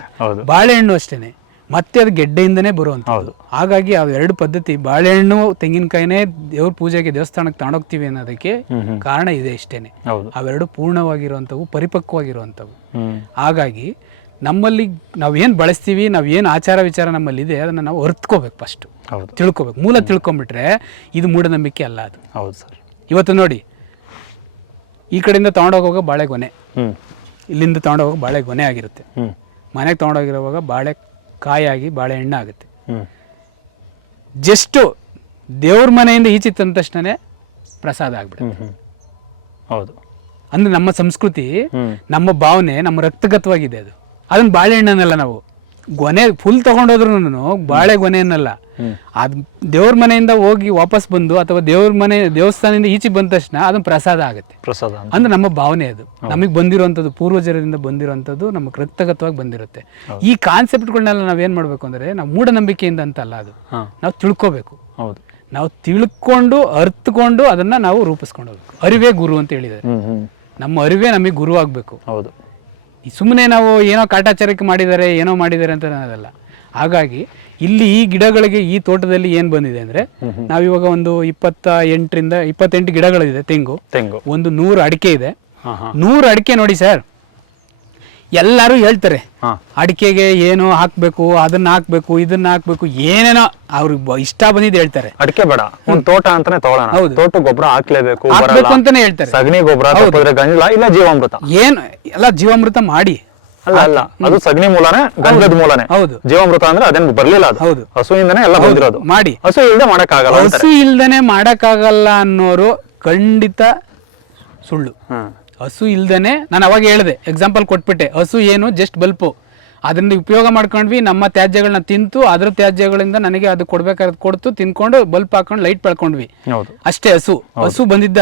ಬಾಳೆಹಣ್ಣು ಅಷ್ಟೇನೆ, ಮತ್ತೆ ಅದು ಗೆಡ್ಡೆಯಿಂದನೇ ಬರುವಂಥದ್ದು. ಹಾಗಾಗಿ ಅವು ಎರಡು ಪದ್ಧತಿ, ಬಾಳೆಹಣ್ಣು ತೆಂಗಿನಕಾಯಿನೇ ದೇವ್ರ ಪೂಜೆಗೆ ದೇವಸ್ಥಾನಕ್ಕೆ ತಗೊಂಡೋಗ್ತೀವಿ ಅನ್ನೋದಕ್ಕೆ ಕಾರಣ ಇದೆ ಇಷ್ಟೇನೆ. ಅವೆರಡು ಪೂರ್ಣವಾಗಿರುವಂಥವು, ಪರಿಪಕ್ವವಾಗಿರುವಂಥವು. ಹಾಗಾಗಿ ನಮ್ಮಲ್ಲಿ ನಾವೇನು ಬಳಸ್ತೀವಿ, ನಾವೇನು ಆಚಾರ ವಿಚಾರ ನಮ್ಮಲ್ಲಿ ಇದೆ ಅದನ್ನು ನಾವು ಅರ್ತ್ಕೋಬೇಕು, ಫಸ್ಟ್ ತಿಳ್ಕೊಬೇಕು. ಮೂಲ ತಿಳ್ಕೊಂಬಿಟ್ರೆ ಇದು ಮೂಢನಂಬಿಕೆ ಅಲ್ಲ ಅದು. ಹೌದು ಸರ್. ಇವತ್ತು ನೋಡಿ, ಈ ಕಡೆಯಿಂದ ತಗೊಂಡೋಗುವಾಗ ಬಾಳೆ ಗೊನೆ, ಇಲ್ಲಿಂದ ತಗೊಂಡೋಗುವಾಗ ಬಾಳೆ ಗೊನೆ ಆಗಿರುತ್ತೆ, ಮನೆಗೆ ತಗೊಂಡೋಗಿರುವಾಗ ಬಾಳೆ ಕಾಯಾಗಿ ಬಾಳೆಹಣ್ಣು ಆಗುತ್ತೆ. ಜಸ್ಟ್ ದೇವ್ರ ಮನೆಯಿಂದ ಈಚೆ ತಂದ ತಕ್ಷಣ ಪ್ರಸಾದ ಆಗ್ಬಿಡುತ್ತೆ. ಹೌದು, ಅಂದ್ರೆ ನಮ್ಮ ಸಂಸ್ಕೃತಿ, ನಮ್ಮ ಭಾವನೆ, ನಮ್ಮ ರಕ್ತಗತವಾಗಿದೆ ಅದು. ಅದನ್ನ ಬಾಳೆಹಣ್ಣನ್ನಲ್ಲ ನಾವು ಗೊನೆ ಫುಲ್ ತಗೊಂಡೋದ್ರು ಬಾಳೆ ಗೊನೆಯನ್ನಲ್ಲ, ಅದ್ ದೇವ್ರ ಮನೆಯಿಂದ ಹೋಗಿ ವಾಪಸ್ ಬಂದು ಅಥವಾ ದೇವಸ್ಥಾನದಿಂದ ಈಚೆ ಬಂದ ತಕ್ಷಣ ಅದನ್ನ ಪ್ರಸಾದ ಆಗುತ್ತೆ. ಪ್ರಸಾದ ಅಂದ್ರೆ ನಮ್ಮ ಭಾವನೆ, ಅದು ನಮಗೆ ಬಂದಿರುವಂಥದ್ದು, ಪೂರ್ವಜರಿಂದ ಬಂದಿರುವಂಥದ್ದು, ನಮಗೆ ರಕ್ತಗತವಾಗಿ ಬಂದಿರುತ್ತೆ. ಈ ಕಾನ್ಸೆಪ್ಟ್ಗಳನ್ನೆಲ್ಲ ನಾವೇನ್ ಮಾಡ್ಬೇಕು ಅಂದ್ರೆ, ನಾವು ಮೂಢನಂಬಿಕೆಯಿಂದ ಅಂತಲ್ಲ, ಅದು ನಾವು ತಿಳ್ಕೋಬೇಕು. ಹೌದು, ನಾವು ತಿಳ್ಕೊಂಡು ಅರ್ಥಕೊಂಡು ಅದನ್ನ ನಾವು ರೂಪಿಸ್ಕೊಂಡು ಹೋಗ್ಬೇಕು. ಅರಿವೇ ಗುರು ಅಂತ ಹೇಳಿದ್ದಾರೆ. ನಮ್ಮ ಅರಿವೇ ನಮಗೆ ಗುರು ಆಗ್ಬೇಕು. ಹೌದು, ಸುಮ್ಮನೆ ನಾವು ಏನೋ ಕಾಟಾಚಾರಕ್ಕೆ ಮಾಡಿದ್ದಾರೆ, ಏನೋ ಮಾಡಿದ್ದಾರೆ ಅಂತ ಅನ್ನೋದಲ್ಲ. ಹಾಗಾಗಿ ಇಲ್ಲಿ ಈ ಗಿಡಗಳಿಗೆ, ಈ ತೋಟದಲ್ಲಿ ಏನ್ ಬಂದಿದೆ ಅಂದ್ರೆ, ನಾವಿವಾಗ ಒಂದು 28 ಗಿಡಗಳಿದೆ ತೆಂಗು, ಒಂದು 100 ಅಡಿಕೆ ಇದೆ. 100 ಅಡಿಕೆ ನೋಡಿ ಸರ್, ಎಲ್ಲರೂ ಹೇಳ್ತಾರೆ ಅಡಿಕೆಗೆ ಏನೋ ಹಾಕ್ಬೇಕು, ಅದನ್ನ ಹಾಕ್ಬೇಕು, ಇದನ್ನ ಹಾಕ್ಬೇಕು, ಏನೇನೋ ಅವ್ರಿಗೆ ಇಷ್ಟ ಬಂದಿದ್ದು ಹೇಳ್ತಾರೆ. ಅಡಿಕೆ ಬೇಡ, ಒಂದು ತೋಟ ಅಂತಾನೆ ತಗೊಳ್ಳೋಣ. ಹೌದು, ತೋಟ ಗೊಬ್ಬರ ಹಾಕ್ಲೇಬೇಕು ಅಂತಾನೆ ಹೇಳ್ತಾರೆ. ಸಗಣಿ ಗೊಬ್ಬರ ಇಲ್ಲ ಜೀವಾಮೃತ, ಏನು ಎಲ್ಲ ಜೀವಾಮೃತ ಮಾಡಿ ಅಲ್ಲ, ಅದು ಸಗಣಿ ಮೂಲನೇ, ಗಂಧದ ಮೂಲನೇ. ಹೌದು, ಜೀವಾಮೃತ ಅಂದ್ರೆ ಅದೇನು ಬರ್ಲಿಲ್ಲ, ಅದು ಹೌದು ಹಸುವಿಂದನೇ ಎಲ್ಲ ಬಂದಿರೋದು. ಮಾಡಿ ಹಸು ಇಲ್ದೆ ಮಾಡಕ್ಕಾಗಲ್ಲ, ಹಸು ಇಲ್ದೇನೆ ಮಾಡಕ್ಕಾಗಲ್ಲ ಅನ್ನೋರು ಖಂಡಿತ ಸುಳ್ಳು. ಹಸು ಇಲ್ದೇನೆ, ನಾನು ಅವಾಗ ಹೇಳಿದೆ, ಎಕ್ಸಾಂಪಲ್ ಕೊಟ್ಬಿಟ್ಟೆ. ಹಸು ಏನು, ಜಸ್ಟ್ ಬಲ್ಪು, ಅದನ್ನ ಉಪಯೋಗ ಮಾಡ್ಕೊಂಡ್ವಿ, ನಮ್ಮ ತ್ಯಾಜ್ಯಗಳನ್ನ ತಿಂತು ಅದ್ರ ತ್ಯಾಜ್ಯಗಳಿಂದ ನನಗೆ ಅದು ಕೊಡ್ಬೇಕಾದ ಕೊಡ್ತು, ತಿನ್ಕೊಂಡು ಬಲ್ಪ್ ಹಾಕೊಂಡು ಲೈಟ್ ಬೆಳ್ಕೊಂಡ್ವಿ ಅಷ್ಟೇ. ಹಸು ಬಂದಿದ್ದು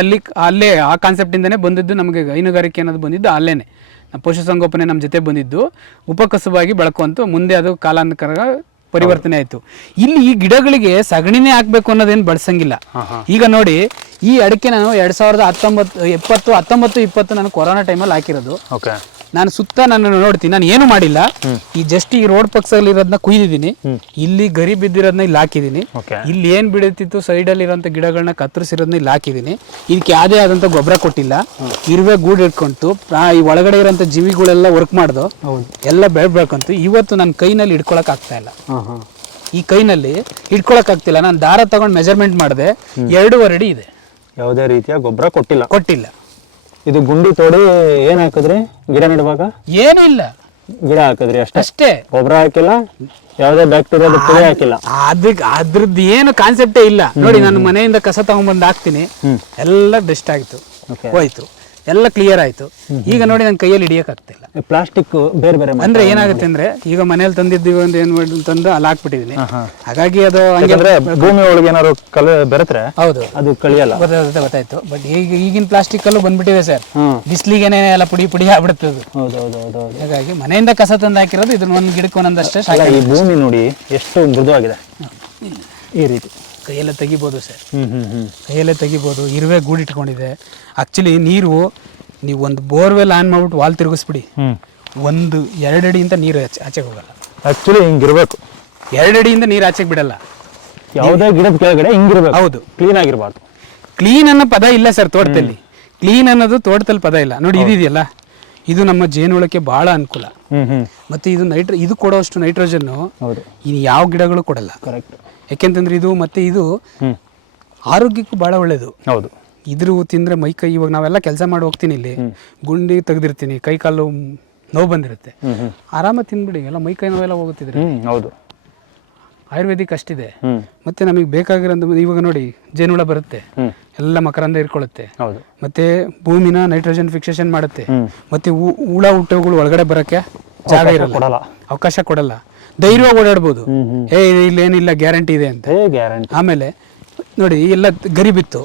ಅಲ್ಲೇ ಆ ಕಾನ್ಸೆಪ್ಟ್ ಇಂದಾನೆ ಬಂದಿದ್ದು. ನಮಗೆ ಹೈನುಗಾರಿಕೆ ಅನ್ನೋದು ಬಂದಿದ್ದು ಅಲ್ಲೇನೆ. ಪಶುಸಂಗೋಪನೆ ನಮ್ಮ ಜೊತೆ ಬಂದಿದ್ದು, ಉಪಕಸುಬಾಗಿ ಬೆಳ್ಕೊಂತು, ಮುಂದೆ ಅದು ಕಾಲಾಂತರ ಪರಿವರ್ತನೆ ಆಯ್ತು. ಇಲ್ಲಿ ಈ ಗಿಡಗಳಿಗೆ ಸಗಣಿನೇ ಹಾಕ್ಬೇಕು ಅನ್ನೋದೇನು ಬಳಸಂಗಿಲ್ಲ. ಈಗ ನೋಡಿ, ಈ ಅಡಿಕೆ ನಾನು 2019 ನಾನು ಕೊರೋನಾ ಟೈಮಲ್ಲಿ ಹಾಕಿರೋದು. ನಾನು ಸುತ್ತ ನಾನು ನೋಡ್ತೀನಿ, ನಾನು ಏನು ಮಾಡಿಲ್ಲ, ಈ ಜಸ್ಟ್ ಈ ರೋಡ್ ಪಕ್ಕದಲ್ಲಿ ಇರೋದನ್ನ ಕುಯ್ದಿದ್ದೀನಿ, ಇಲ್ಲಿ ಗರಿ ಬಿದ್ದಿರೋದನ್ನ ಇಲ್ಲಿ ಹಾಕಿದೀನಿ, ಇಲ್ಲಿ ಏನ್ ಬಿಡುತ್ತಿತ್ತು ಸೈಡ್ ಅಲ್ಲಿ ಇರೋಂಥ ಗಿಡಗಳನ್ನ ಕತ್ತರಿಸಿರೋದನ್ನ ಇಲ್ಲಿ ಹಾಕಿದೀನಿ. ಇದಕ್ಕೆ ಯಾವುದೇ ಆದಂತ ಗೊಬ್ಬರ ಕೊಟ್ಟಿಲ್ಲ, ಇರುವೆ ಗೂಡು ಇಟ್ಕೊಂತು, ಈ ಒಳಗಡೆ ಇರೋಂಥ ಜೀವಿಗಳೆಲ್ಲ ವರ್ಕ್ ಮಾಡ್ದು ಎಲ್ಲ ಬೆಳ್ಬೇಕಂತು. ಇವತ್ತು ನನ್ನ ಕೈನಲ್ಲಿ ಹಿಡ್ಕೊಳಕ್ ಆಗ್ತಾ ಇಲ್ಲ, ಈ ಕೈನಲ್ಲಿ ಹಿಡ್ಕೊಳಕ್ ಆಗ್ತಿಲ್ಲ. ನಾನು ದಾರ ತಗೊಂಡು ಮೆಜರ್ಮೆಂಟ್ ಮಾಡಿದೆ, 2.5 ಅಡಿ ಇದೆ. ಯಾವುದೇ ರೀತಿಯ ಗೊಬ್ಬರ ಕೊಟ್ಟಿಲ್ಲ. ಇದು ಗುಂಡಿ ತೋಡಿ ಏನ್ ಹಾಕಿದ್ರಿ ಗಿಡ ನೆಡುವಾಗ? ಏನೂ ಇಲ್ಲ, ಗಿಡ ಹಾಕಿದ್ರಿ ಅಷ್ಟೇ, ಅಷ್ಟೇ. ಗೊಬ್ಬರ ಹಾಕಿಲ್ಲ, ಯಾವುದೇ ಬ್ಯಾಕ್ಟೀರಿಯಾದ ಪುಡಿ ಹಾಕಿಲ್ಲ. ಅದ್ರದ್ದು ಏನು ಕಾನ್ಸೆಪ್ಟೇ ಇಲ್ಲ ನೋಡಿ. ನಾನು ಮನೆಯಿಂದ ಕಸ ತಗೊಂಡ್ಬಂದು ಹಾಕ್ತೀನಿ, ಎಲ್ಲ ಡಸ್ಟ್ ಆಯ್ತು, ಹೋಯ್ತು, ಎಲ್ಲ ಕ್ಲಿಯರ್ ಆಯ್ತು. ಈಗ ನೋಡಿ ನನ್ನ ಕೈಯಲ್ಲಿ ಹಿಡಿಯಕ್ ಆಗ್ತಿಲ್ಲ. ಪ್ಲಾಸ್ಟಿಕ್ ಬೇರೆ ಬೇರೆ ಅಂದ್ರೆ ಏನಾಗುತ್ತೆ ಅಂದ್ರೆ, ಈಗ ಮನೇಲಿ ತಂದಿದ್ದೀವಿ ಒಂದು ಏನು ತಂದು ಅಲ್ಲಿ ಹಾಕ್ಬಿಟ್ಟಿದೀನಿ, ಹಾಗಾಗಿ ಅದು ಹಂಗಂದ್ರೆ ಭೂಮಿ ಒಳಗೆ ಏನಾದ್ರು ಕಲೆ ಬೆರೆತ್ರೆ ಹೌದು ಅದು ಕಳಿಯಲ್ಲ. ಗೊತ್ತಾಯ್ತು. ಬಟ್ ಈಗಿನ ಪ್ಲಾಸ್ಟಿಕ್ ಅಲ್ಲೂ ಬಂದ್ಬಿಟ್ಟಿದೆ ಸರ್, ಬಿಸ್ಲಿಗೆನೆ ಎಲ್ಲ ಪುಡಿ ಪುಡಿ ಆಗ್ಬಿಡುತ್ತದೆ. ಹಾಗಾಗಿ ಮನೆಯಿಂದ ಕಸ ತಂದು ಹಾಕಿರೋದು ಇದನ್ನ ಒಂದ್ ಗಿಡಕ್ಕೆ ಒಂದೊಂದಷ್ಟೇ. ಈ ಭೂಮಿ ನೋಡಿ ಎಷ್ಟು ಮೃದುವಾಗಿದೆ, ಈ ರೀತಿ ಕೈಯಲ್ಲೇ ತೆಗಿಬೋದು ಸರ್, ಕೈಯಲ್ಲೇ ತೆಗಿಬೋದು. ಇರುವೆ ಗೂಡಿಟ್ಕೊಂಡಿದೆ. ಆಕ್ಚುಲಿ ನೀರು ನೀವು ಒಂದು ಬೋರ್ವೆಲ್ ಆನ್ ಮಾಡ್ಬಿಟ್ಟು ವಾಲ್ ತಿರುಗಿಸ್ಬಿಡಿ, 1-2 ಅಡಿಯಿಂದ ನೀರು ಆಚೆಗೆ ಹೋಗಲ್ಲ. ಆಕ್ಚುಲಿ ಹಿಂಗಿರ್ಬೇಕು, 2 ಅಡಿಯಿಂದ ನೀರು ಆಚೆಗೆ ಬಿಡಲ್ಲ. ಯಾವುದೇ ಗಿಡದ ಕೆಳಗಡೆ ಹಿಂಗಿರ್ಬೇಕು. ಹೌದು, ಕ್ಲೀನ್ ಆಗಿರ್ಬಾರ್ದು. ಕ್ಲೀನ್ ಅನ್ನೋ ಪದ ಇಲ್ಲ ಸರ್ ತೋಟದಲ್ಲಿ. ಕ್ಲೀನ್ ಅನ್ನೋದು ತೋಟದಲ್ಲಿ ಪದ ಇಲ್ಲ ನೋಡಿ. ಇದೆಯಲ್ಲ, ಇದು ನಮ್ಮ ಜೇನುಳಕ್ಕೆ ಬಹಳ ಅನುಕೂಲ. ಮತ್ತೆ ಇದು ಇದು ಕೊಡೋಷ್ಟು ನೈಟ್ರೋಜನ್ ಇನ್ನು ಯಾವ ಗಿಡಗಳು ಕೊಡಲ್ಲ. ಕರೆಕ್ಟ್. ಯಾಕೆಂತಂದ್ರೆ ಇದು ಮತ್ತೆ ಇದು ಆರೋಗ್ಯಕ್ಕೂ ಬಹಳ ಒಳ್ಳೇದು. ಹೌದು. ಇದ್ರ ತಿಂದ್ರೆ ಮೈ ಕೈ, ಇವಾಗ ನಾವೆಲ್ಲ ಕೆಲಸ ಮಾಡಿ ಹೋಗ್ತೀನಿ, ಇಲ್ಲಿ ಗುಂಡಿ ತೆಗೆದಿರ್ತೀನಿ, ಕೈ ಕಾಲು ನೋವು ಬಂದಿರುತ್ತೆ, ಆರಾಮ ತಿಂದ್ಬಿಡಿ, ಎಲ್ಲ ಮೈ ಕೈ ನೋವೆಲ್ಲ ಹೋಗುತ್ತಿದ್ರೆ. ಹೌದು, ಆಯುರ್ವೇದಿಕ್ ಅಷ್ಟಿದೆ. ಮತ್ತೆ ನಮಗೆ ಬೇಕಾಗಿರೋ ಇವಾಗ ನೋಡಿ, ಜೇನುಳ ಬರುತ್ತೆ, ಎಲ್ಲ ಮಕರಂದ ಇರ್ಕೊಳ್ಳುತ್ತೆ, ಮತ್ತೆ ಭೂಮಿನ ನೈಟ್ರೋಜನ್ ಫಿಕ್ಸೇಷನ್ ಮಾಡುತ್ತೆ, ಮತ್ತೆ ಹುಳ ಹುಟ್ಟುಗಳು ಒಳಗಡೆ ಬರಕ್ಕೆ ಜಾಗ ಇರಲ್ಲ, ಅವಕಾಶ ಕೊಡಲ್ಲ, ಧೈರ್ಯವಾಗಿ ಓಡಾಡ್ಬೋದು. ಇಲ್ಲೇನಿಲ್ಲ, ಗ್ಯಾರಂಟಿ ಇದೆ ಅಂತ. ಆಮೇಲೆ ನೋಡಿ, ಎಲ್ಲ ಗರಿ ಬಿತ್ತು.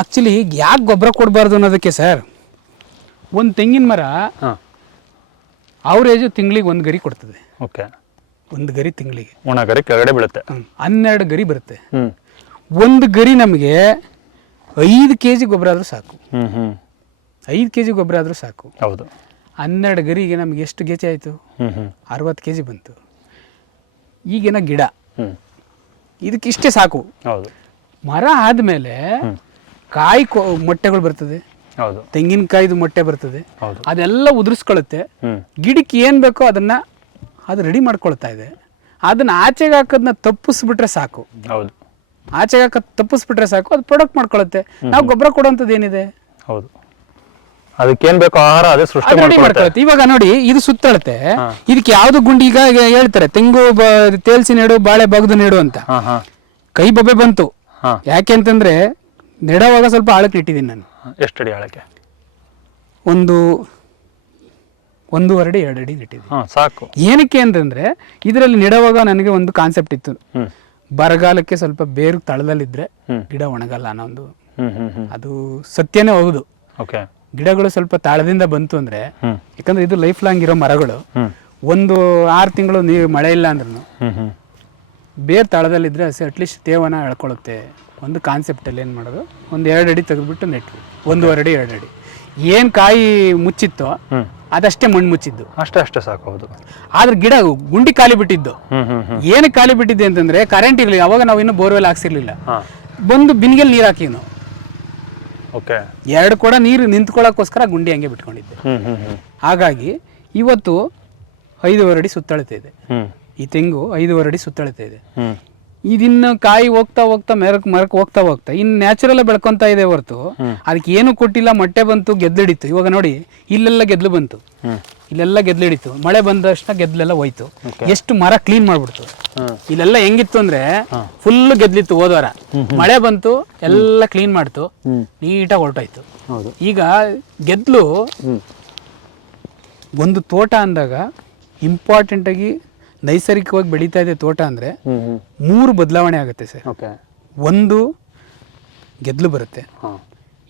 ಆಕ್ಚುಲಿ ಯಾಕೆ ಗೊಬ್ಬರ ಕೊಡಬಾರ್ದು ಅನ್ನೋದಕ್ಕೆ ಸರ್, ಒಂದು ತೆಂಗಿನ ಮರ ಅವರೇಜು ತಿಂಗಳಿಗೆ 1 ಗರಿ ಕೊಡ್ತದೆ. ಒಂದು ಗರಿ ತಿಂಗಳಿಗೆ, ಒಣ ಗರಿ ಕೆಳಗಡೆ ಬೀಳುತ್ತೆ, 12 ಗರಿ ಬರುತ್ತೆ. ಒಂದು ಗರಿ ನಮಗೆ 5 kg ಗೊಬ್ಬರ ಆದ್ರೂ ಸಾಕು. 5 kg ಗೊಬ್ಬರ ಆದ್ರೂ ಸಾಕು. ಹೌದು. 12 ಗರಿಗೆ ನಮ್ಗೆ ಎಷ್ಟು ಗೆಚೆ ಆಯ್ತು? 60 kg ಬಂತು. ಈಗಿನ ಗಿಡ ಇದಕ್ಕಿಷ್ಟೇ ಸಾಕು. ಮರ ಆದ್ಮೇಲೆ ಕಾಯಿ ಮೊಟ್ಟೆಗಳು ಬರ್ತದೆ, ತೆಂಗಿನಕಾಯಿದು ಮೊಟ್ಟೆ ಬರ್ತದೆ, ಅದೆಲ್ಲ ಉದುರಿಸ್ಕೊಳ್ಳುತ್ತೆ. ಗಿಡಕ್ಕೆ ಏನ್ ಬೇಕೋ ಅದನ್ನ ಅದು ರೆಡಿ ಮಾಡ್ಕೊಳ್ತಾ ಇದೆ. ಅದನ್ನ ಆಚೆಗೆ ಹಾಕೋದನ್ನ ತಪ್ಪಿಸ್ಬಿಟ್ರೆ ಸಾಕು. ಆಚೆಗೆ ಹಾಕೋದ್ ತಪ್ಪಿಸ್ಬಿಟ್ರೆ ಸಾಕು, ಅದು ಪ್ರೊಡಕ್ಟ್ ಮಾಡ್ಕೊಳುತ್ತೆ. ನಾವು ಗೊಬ್ಬರ ಕೊಡೋಂಥದ್ದು ಏನಿದೆ? ಅದಕ್ಕೇನ್ ಬೇಕೋ ಆಹಾರ ಅದೇ ಸೃಷ್ಟಿ ಮಾಡ್ಕೊಳುತ್ತೆ. ಇವಾಗ ನೋಡಿ, ಇದು ಸುತ್ತಳತೆ, ಇದಕ್ಕೆ ಯಾವ್ದು ಗುಂಡಿ, ಈಗ ಹೇಳ್ತಾರೆ ತೆಂಗು ತೇಲ್ಸಿ ನೆಡು, ಬಾಳೆ ಬಗ್ದು ನೆಡು ಅಂತ. ಕೈ ಬೊಬ್ಬೆ ಬಂತು. ಯಾಕೆ ಅಂತಂದ್ರೆ ನೆಡುವಾಗ ಸ್ವಲ್ಪ ಆಳಕ್ಕೆ ಇಟ್ಟಿದ್ದೀನಿ ನಾನು. ಎಷ್ಟಡಿ ಆಳಕ್ಕೆ? 1.5 ಅಡಿ 2 ಅಡಿ ಇಟ್ಟಿದ್ದೀನಿ, ಸಾಕು. ಏನಕ್ಕೆ ಅಂತಂದ್ರೆ ಇದರಲ್ಲಿ ನೆಡುವಾಗ ನನಗೆ ಒಂದು ಕಾನ್ಸೆಪ್ಟ್ ಇತ್ತು, ಬರಗಾಲಕ್ಕೆ ಸ್ವಲ್ಪ ಬೇರು ತಳದಲ್ಲಿದ್ರೆ ಗಿಡ ಒಣಗಲ್ಲ ಅನ್ನೋ ಒಂದು, ಅದು ಸತ್ಯನೇ ಹೌದು. ಗಿಡಗಳು ಸ್ವಲ್ಪ ತಾಳದಿಂದ ಬಂತು ಅಂದ್ರೆ, ಯಾಕಂದ್ರೆ ಇದು ಲೈಫ್ ಲಾಂಗ್ ಇರೋ ಮರಗಳು, ಒಂದು 6 ತಿಂಗಳು ಮಳೆ ಇಲ್ಲ ಅಂದ್ರೂ ಬೇರ್ ತಾಳದಲ್ಲಿದ್ರೆ ಅಟ್ಲೀಸ್ಟ್ ತೇವನ ಎಳ್ಕೊಳ್ಳುತ್ತೆ. ಒಂದು ಕಾನ್ಸೆಪ್ಟಲ್ಲಿ ಏನು ಮಾಡೋದು, 1-2 ಅಡಿ ತೆಗೆದ್ಬಿಟ್ಟು ನೆಟ್ವಿ, 1.5 ಅಡಿ 2 ಅಡಿ. ಏನು ಕಾಯಿ ಮುಚ್ಚಿತ್ತೋ ಅದಷ್ಟೇ ಮಣ್ಣು ಮುಚ್ಚಿದ್ದು, ಅಷ್ಟೇ ಸಾಕು. ಹೌದು. ಆದ್ರೆ ಗಿಡ ಗುಂಡಿ ಖಾಲಿ ಬಿಟ್ಟಿದ್ದು. ಏನಕ್ಕೆ ಖಾಲಿ ಬಿಟ್ಟಿದ್ದೆ ಅಂತಂದ್ರೆ, ಕರೆಂಟ್ ಇರಲಿಲ್ಲ ಅವಾಗ, ನಾವು ಇನ್ನೂ ಬೋರ್ವೆಲ್ ಹಾಕ್ಸಿರ್ಲಿಲ್ಲ. ಬಂದು ಬಿನ್ಗೆಲ್ ನೀರು ಹಾಕಿ ನಾವು 2 ಕೊಡ ನೀರು ನಿಂತ್ಕೊಳ್ಳೋಕ್ಕೋಸ್ಕರ ಗುಂಡಿ ಹಂಗೆ ಬಿಟ್ಕೊಂಡಿದ್ದೆ. ಹಾಗಾಗಿ ಇವತ್ತು 5.5 ಅಡಿ ಸುತ್ತಳತೆ ಇದೆ. ಈ ತೆಂಗು 5.5 ಅಡಿ ಸುತ್ತಳತೆ ಇದೆ. ಇದನ್ನ ಕಾಯಿ ಹೋಗ್ತಾ ಹೋಗ್ತಾ ಮರಕ್ಕೆ ಹೋಗ್ತಾ ಇನ್ನು ನ್ಯಾಚುರಲ್ ಬೆಳ್ಕೊಂತ ಇದೆ ಹೊರತು ಅದಕ್ಕೆ ಏನು ಕೊಟ್ಟಿಲ್ಲ. ಮೊಟ್ಟೆ ಬಂತು, ಗೆದ್ಲಿಡಿತು. ಇವಾಗ ನೋಡಿ, ಇಲ್ಲೆಲ್ಲ ಗೆದ್ಲು ಬಂತು, ಇಲ್ಲೆಲ್ಲ ಗೆದ್ಲಿಡಿತು. ಮಳೆ ಬಂದ ತಕ್ಷಣ ಗೆದ್ಲೆಲ್ಲ ಹೋಯ್ತು. ಎಷ್ಟು ಮರ ಕ್ಲೀನ್ ಮಾಡ್ಬಿಡ್ತು. ಇಲ್ಲೆಲ್ಲ ಹೆಂಗಿತ್ತು ಅಂದ್ರೆ ಫುಲ್ ಗೆದ್ಲಿತ್ತು. ಹೋದ್ವಾರ ಮಳೆ ಬಂತು, ಎಲ್ಲ ಕ್ಲೀನ್ ಮಾಡ್ತು, ನೀಟಾಗಿ ಹೊರಟಾಯ್ತು. ಈಗ ಗೆದ್ಲು ಒಂದು ತೋಟ ಅಂದಾಗ ಇಂಪಾರ್ಟೆಂಟ್ ಆಗಿ ನೈಸರ್ಗಿಕವಾಗಿ ಬೆಳೀತಾ ಇದೆ ತೋಟ ಅಂದ್ರೆ 3 ಬದಲಾವಣೆ ಆಗುತ್ತೆ ಸರ್. ಒಂದು ಗೆದ್ಲು ಬರುತ್ತೆ,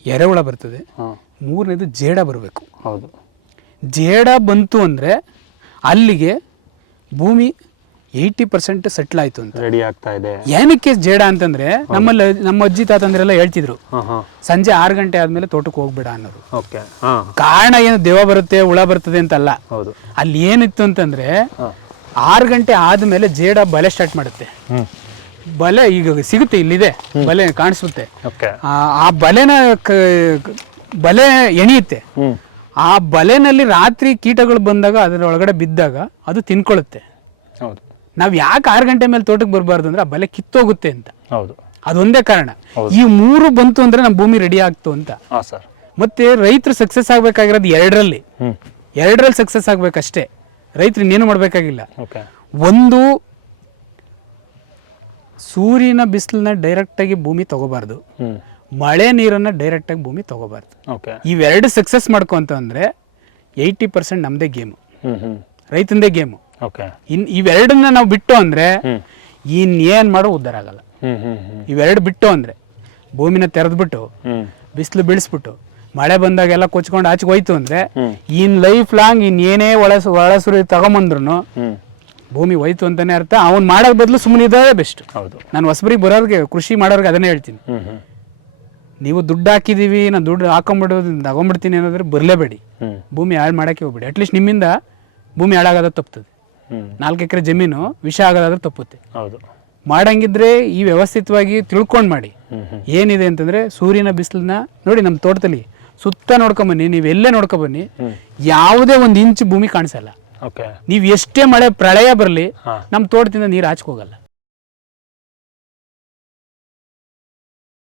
ಎರೆಹುಳ ಬರ್ತದೆ, 3ನೇದು ಜೇಡ ಬರಬೇಕು. ಜೇಡ ಬಂತು ಅಂದ್ರೆ ಅಲ್ಲಿಗೆ ಭೂಮಿ 80% ಸೆಟ್ಲ್ ಆಯ್ತು ಅಂತ, ರೆಡಿ ಆಗ್ತಾ ಇದೆ. ಏನಕ್ಕೆ ಜೇಡ ಅಂತಂದ್ರೆ, ನಮ್ಮ ಅಜ್ಜಿ ತಾತಂದ್ರೆಲ್ಲ ಹೇಳ್ತಿದ್ರು, ಸಂಜೆ 6 ಗಂಟೆ ಆದ್ಮೇಲೆ ತೋಟಕ್ಕೆ ಹೋಗ್ಬೇಡ ಅನ್ನೋದು. ಕಾರಣ ಏನು, ದೇವ ಬರುತ್ತೆ, ಹುಳ ಬರ್ತದೆ ಅಂತಲ್ಲ. ಅಲ್ಲಿ ಏನಿತ್ತು ಅಂತಂದ್ರೆ, 6 ಗಂಟೆ ಆದ್ಮೇಲೆ ಜೇಡ ಬಲೆ ಸ್ಟಾರ್ಟ್ ಮಾಡುತ್ತೆ. ಬಲೆ ಈಗ ಸಿಗುತ್ತೆ, ಇಲ್ಲಿದೆ ಬಲೆ ಕಾಣಿಸುತ್ತೆ. ಆ ಬಲೆ ಎಣಿಯುತ್ತೆ. ಆ ಬಲೆನಲ್ಲಿ ರಾತ್ರಿ ಕೀಟಗಳು ಬಂದಾಗ ಅದರ ಒಳಗಡೆ ಬಿದ್ದಾಗ ಅದು ತಿನ್ಕೊಳ್ಳುತ್ತೆ. ನಾವ್ ಯಾಕೆ 6 ಗಂಟೆ ಮೇಲೆ ತೋಟಕ್ಕೆ ಬರಬಾರ್ದು ಅಂದ್ರೆ, ಆ ಬಲೆ ಕಿತ್ತೋಗುತ್ತೆ ಅಂತ. ಅದೊಂದೇ ಕಾರಣ. ಈ 3 ಬಂತು ಅಂದ್ರೆ ನಮ್ಮ ಭೂಮಿ ರೆಡಿ ಆಗ್ತು ಅಂತ. ಮತ್ತೆ ರೈತರು ಸಕ್ಸಸ್ ಆಗ್ಬೇಕಾಗಿರೋದು 2ರಲ್ಲಿ ಸಕ್ಸಸ್ ಆಗ್ಬೇಕಷ್ಟೇ. ರೈತರು ಇನ್ನೇನು ಮಾಡಬೇಕಾಗಿಲ್ಲ. ಓಕೆ. ಒಂದು ಸೂರ್ಯನ ಬಿಸಿಲನ್ನ ಡೈರೆಕ್ಟಾಗಿ ಭೂಮಿ ತಗೋಬಾರ್ದು, ಮಳೆ ನೀರನ್ನು ಡೈರೆಕ್ಟಾಗಿ ಭೂಮಿ ತಗೋಬಾರ್ದು. ಓಕೆ. ಇವೆರಡು ಸಕ್ಸಸ್ ಮಾಡ್ಕೊಂತ ಅಂದರೆ 80% ನಮ್ಮದೇ ಗೇಮು, ರೈತಂದೇ ಗೇಮು. ಓಕೆ. ಇವೆರಡನ್ನ ನಾವು ಬಿಟ್ಟು ಅಂದರೆ ಇನ್ನೇನು ಮಾಡೋ ಉದ್ಧಾರ ಆಗಲ್ಲ. ಇವೆರಡು ಬಿಟ್ಟು ಅಂದರೆ ಭೂಮಿನ ತೆರೆದ್ಬಿಟ್ಟು ಬಿಸಿಲು ಬೀಳಿಸ್ಬಿಟ್ಟು ಮಳೆ ಬಂದಾಗೆಲ್ಲ ಕೊಚ್ಕೊಂಡು ಆಚೆಗೆ ಹೋಯ್ತು ಅಂದರೆ ಲೈಫ್ ಲಾಂಗ್ ಇನ್ನೇನೇ ಒಳಸುರಿ ತಗೊಂಬಂದ್ರು ಭೂಮಿ ಹೋಯ್ತು ಅಂತಾನೆ ಅರ್ಥ. ಅವ್ನು ಮಾಡೋದ್ ಬದಲು ಸುಮ್ಮನೆ ಇದ್ದಾರೆ ಬೆಸ್ಟ್. ಹೌದು. ನಾನು ಹೊಸಬರಿಗೆ ಬರೋರಿಗೆ ಕೃಷಿ ಮಾಡೋರಿಗೆ ಅದನ್ನೇ ಹೇಳ್ತೀನಿ. ನೀವು ದುಡ್ಡು ಹಾಕಿದೀವಿ, ನಾನು ದುಡ್ಡು ಹಾಕೊಂಡ್ಬಿಡೋದು ತಗೊಂಡ್ಬಿಡ್ತೀನಿ ಅನ್ನೋದ್ರೆ ಬರಲೇಬೇಡಿ, ಭೂಮಿ ಹಾಳು ಮಾಡೋಕ್ಕೆ ಹೋಗ್ಬೇಡಿ. ಅಟ್ಲೀಸ್ಟ್ ನಿಮ್ಮಿಂದ ಭೂಮಿ ಹಾಳಾಗೋದು ತಪ್ಪುತ್ತದೆ. 4 ಎಕರೆ ಜಮೀನು ವಿಷ ಆಗೋದಾದ್ರೆ ತಪ್ಪುತ್ತೆ. ಹೌದು. ಮಾಡಂಗಿದ್ರೆ ಈ ವ್ಯವಸ್ಥಿತವಾಗಿ ತಿಳ್ಕೊಂಡು ಮಾಡಿ. ಏನಿದೆ ಅಂತಂದ್ರೆ ಸೂರ್ಯನ ಬಿಸಿಲನ್ನ ನೋಡಿ, ನಮ್ಮ ತೋಟದಲ್ಲಿ ಸುತ್ತ ನೋಡ್ಕೊಂಬನ್ನಿ, ನೀವು ಎಲ್ಲೇ ನೋಡ್ಕೊಬನ್ನಿ, ಯಾವುದೇ ಒಂದು ಇಂಚು ಭೂಮಿ ಕಾಣಿಸಲ್ಲ. ಓಕೆ. ನೀವು ಎಷ್ಟೇ ಮಳೆ ಪ್ರಳಯ ಬರಲಿ ನಮ್ಮ ತೋಟದಿಂದ ನೀರು ಆಚೆಗೆ ಹೋಗಲ್ಲ.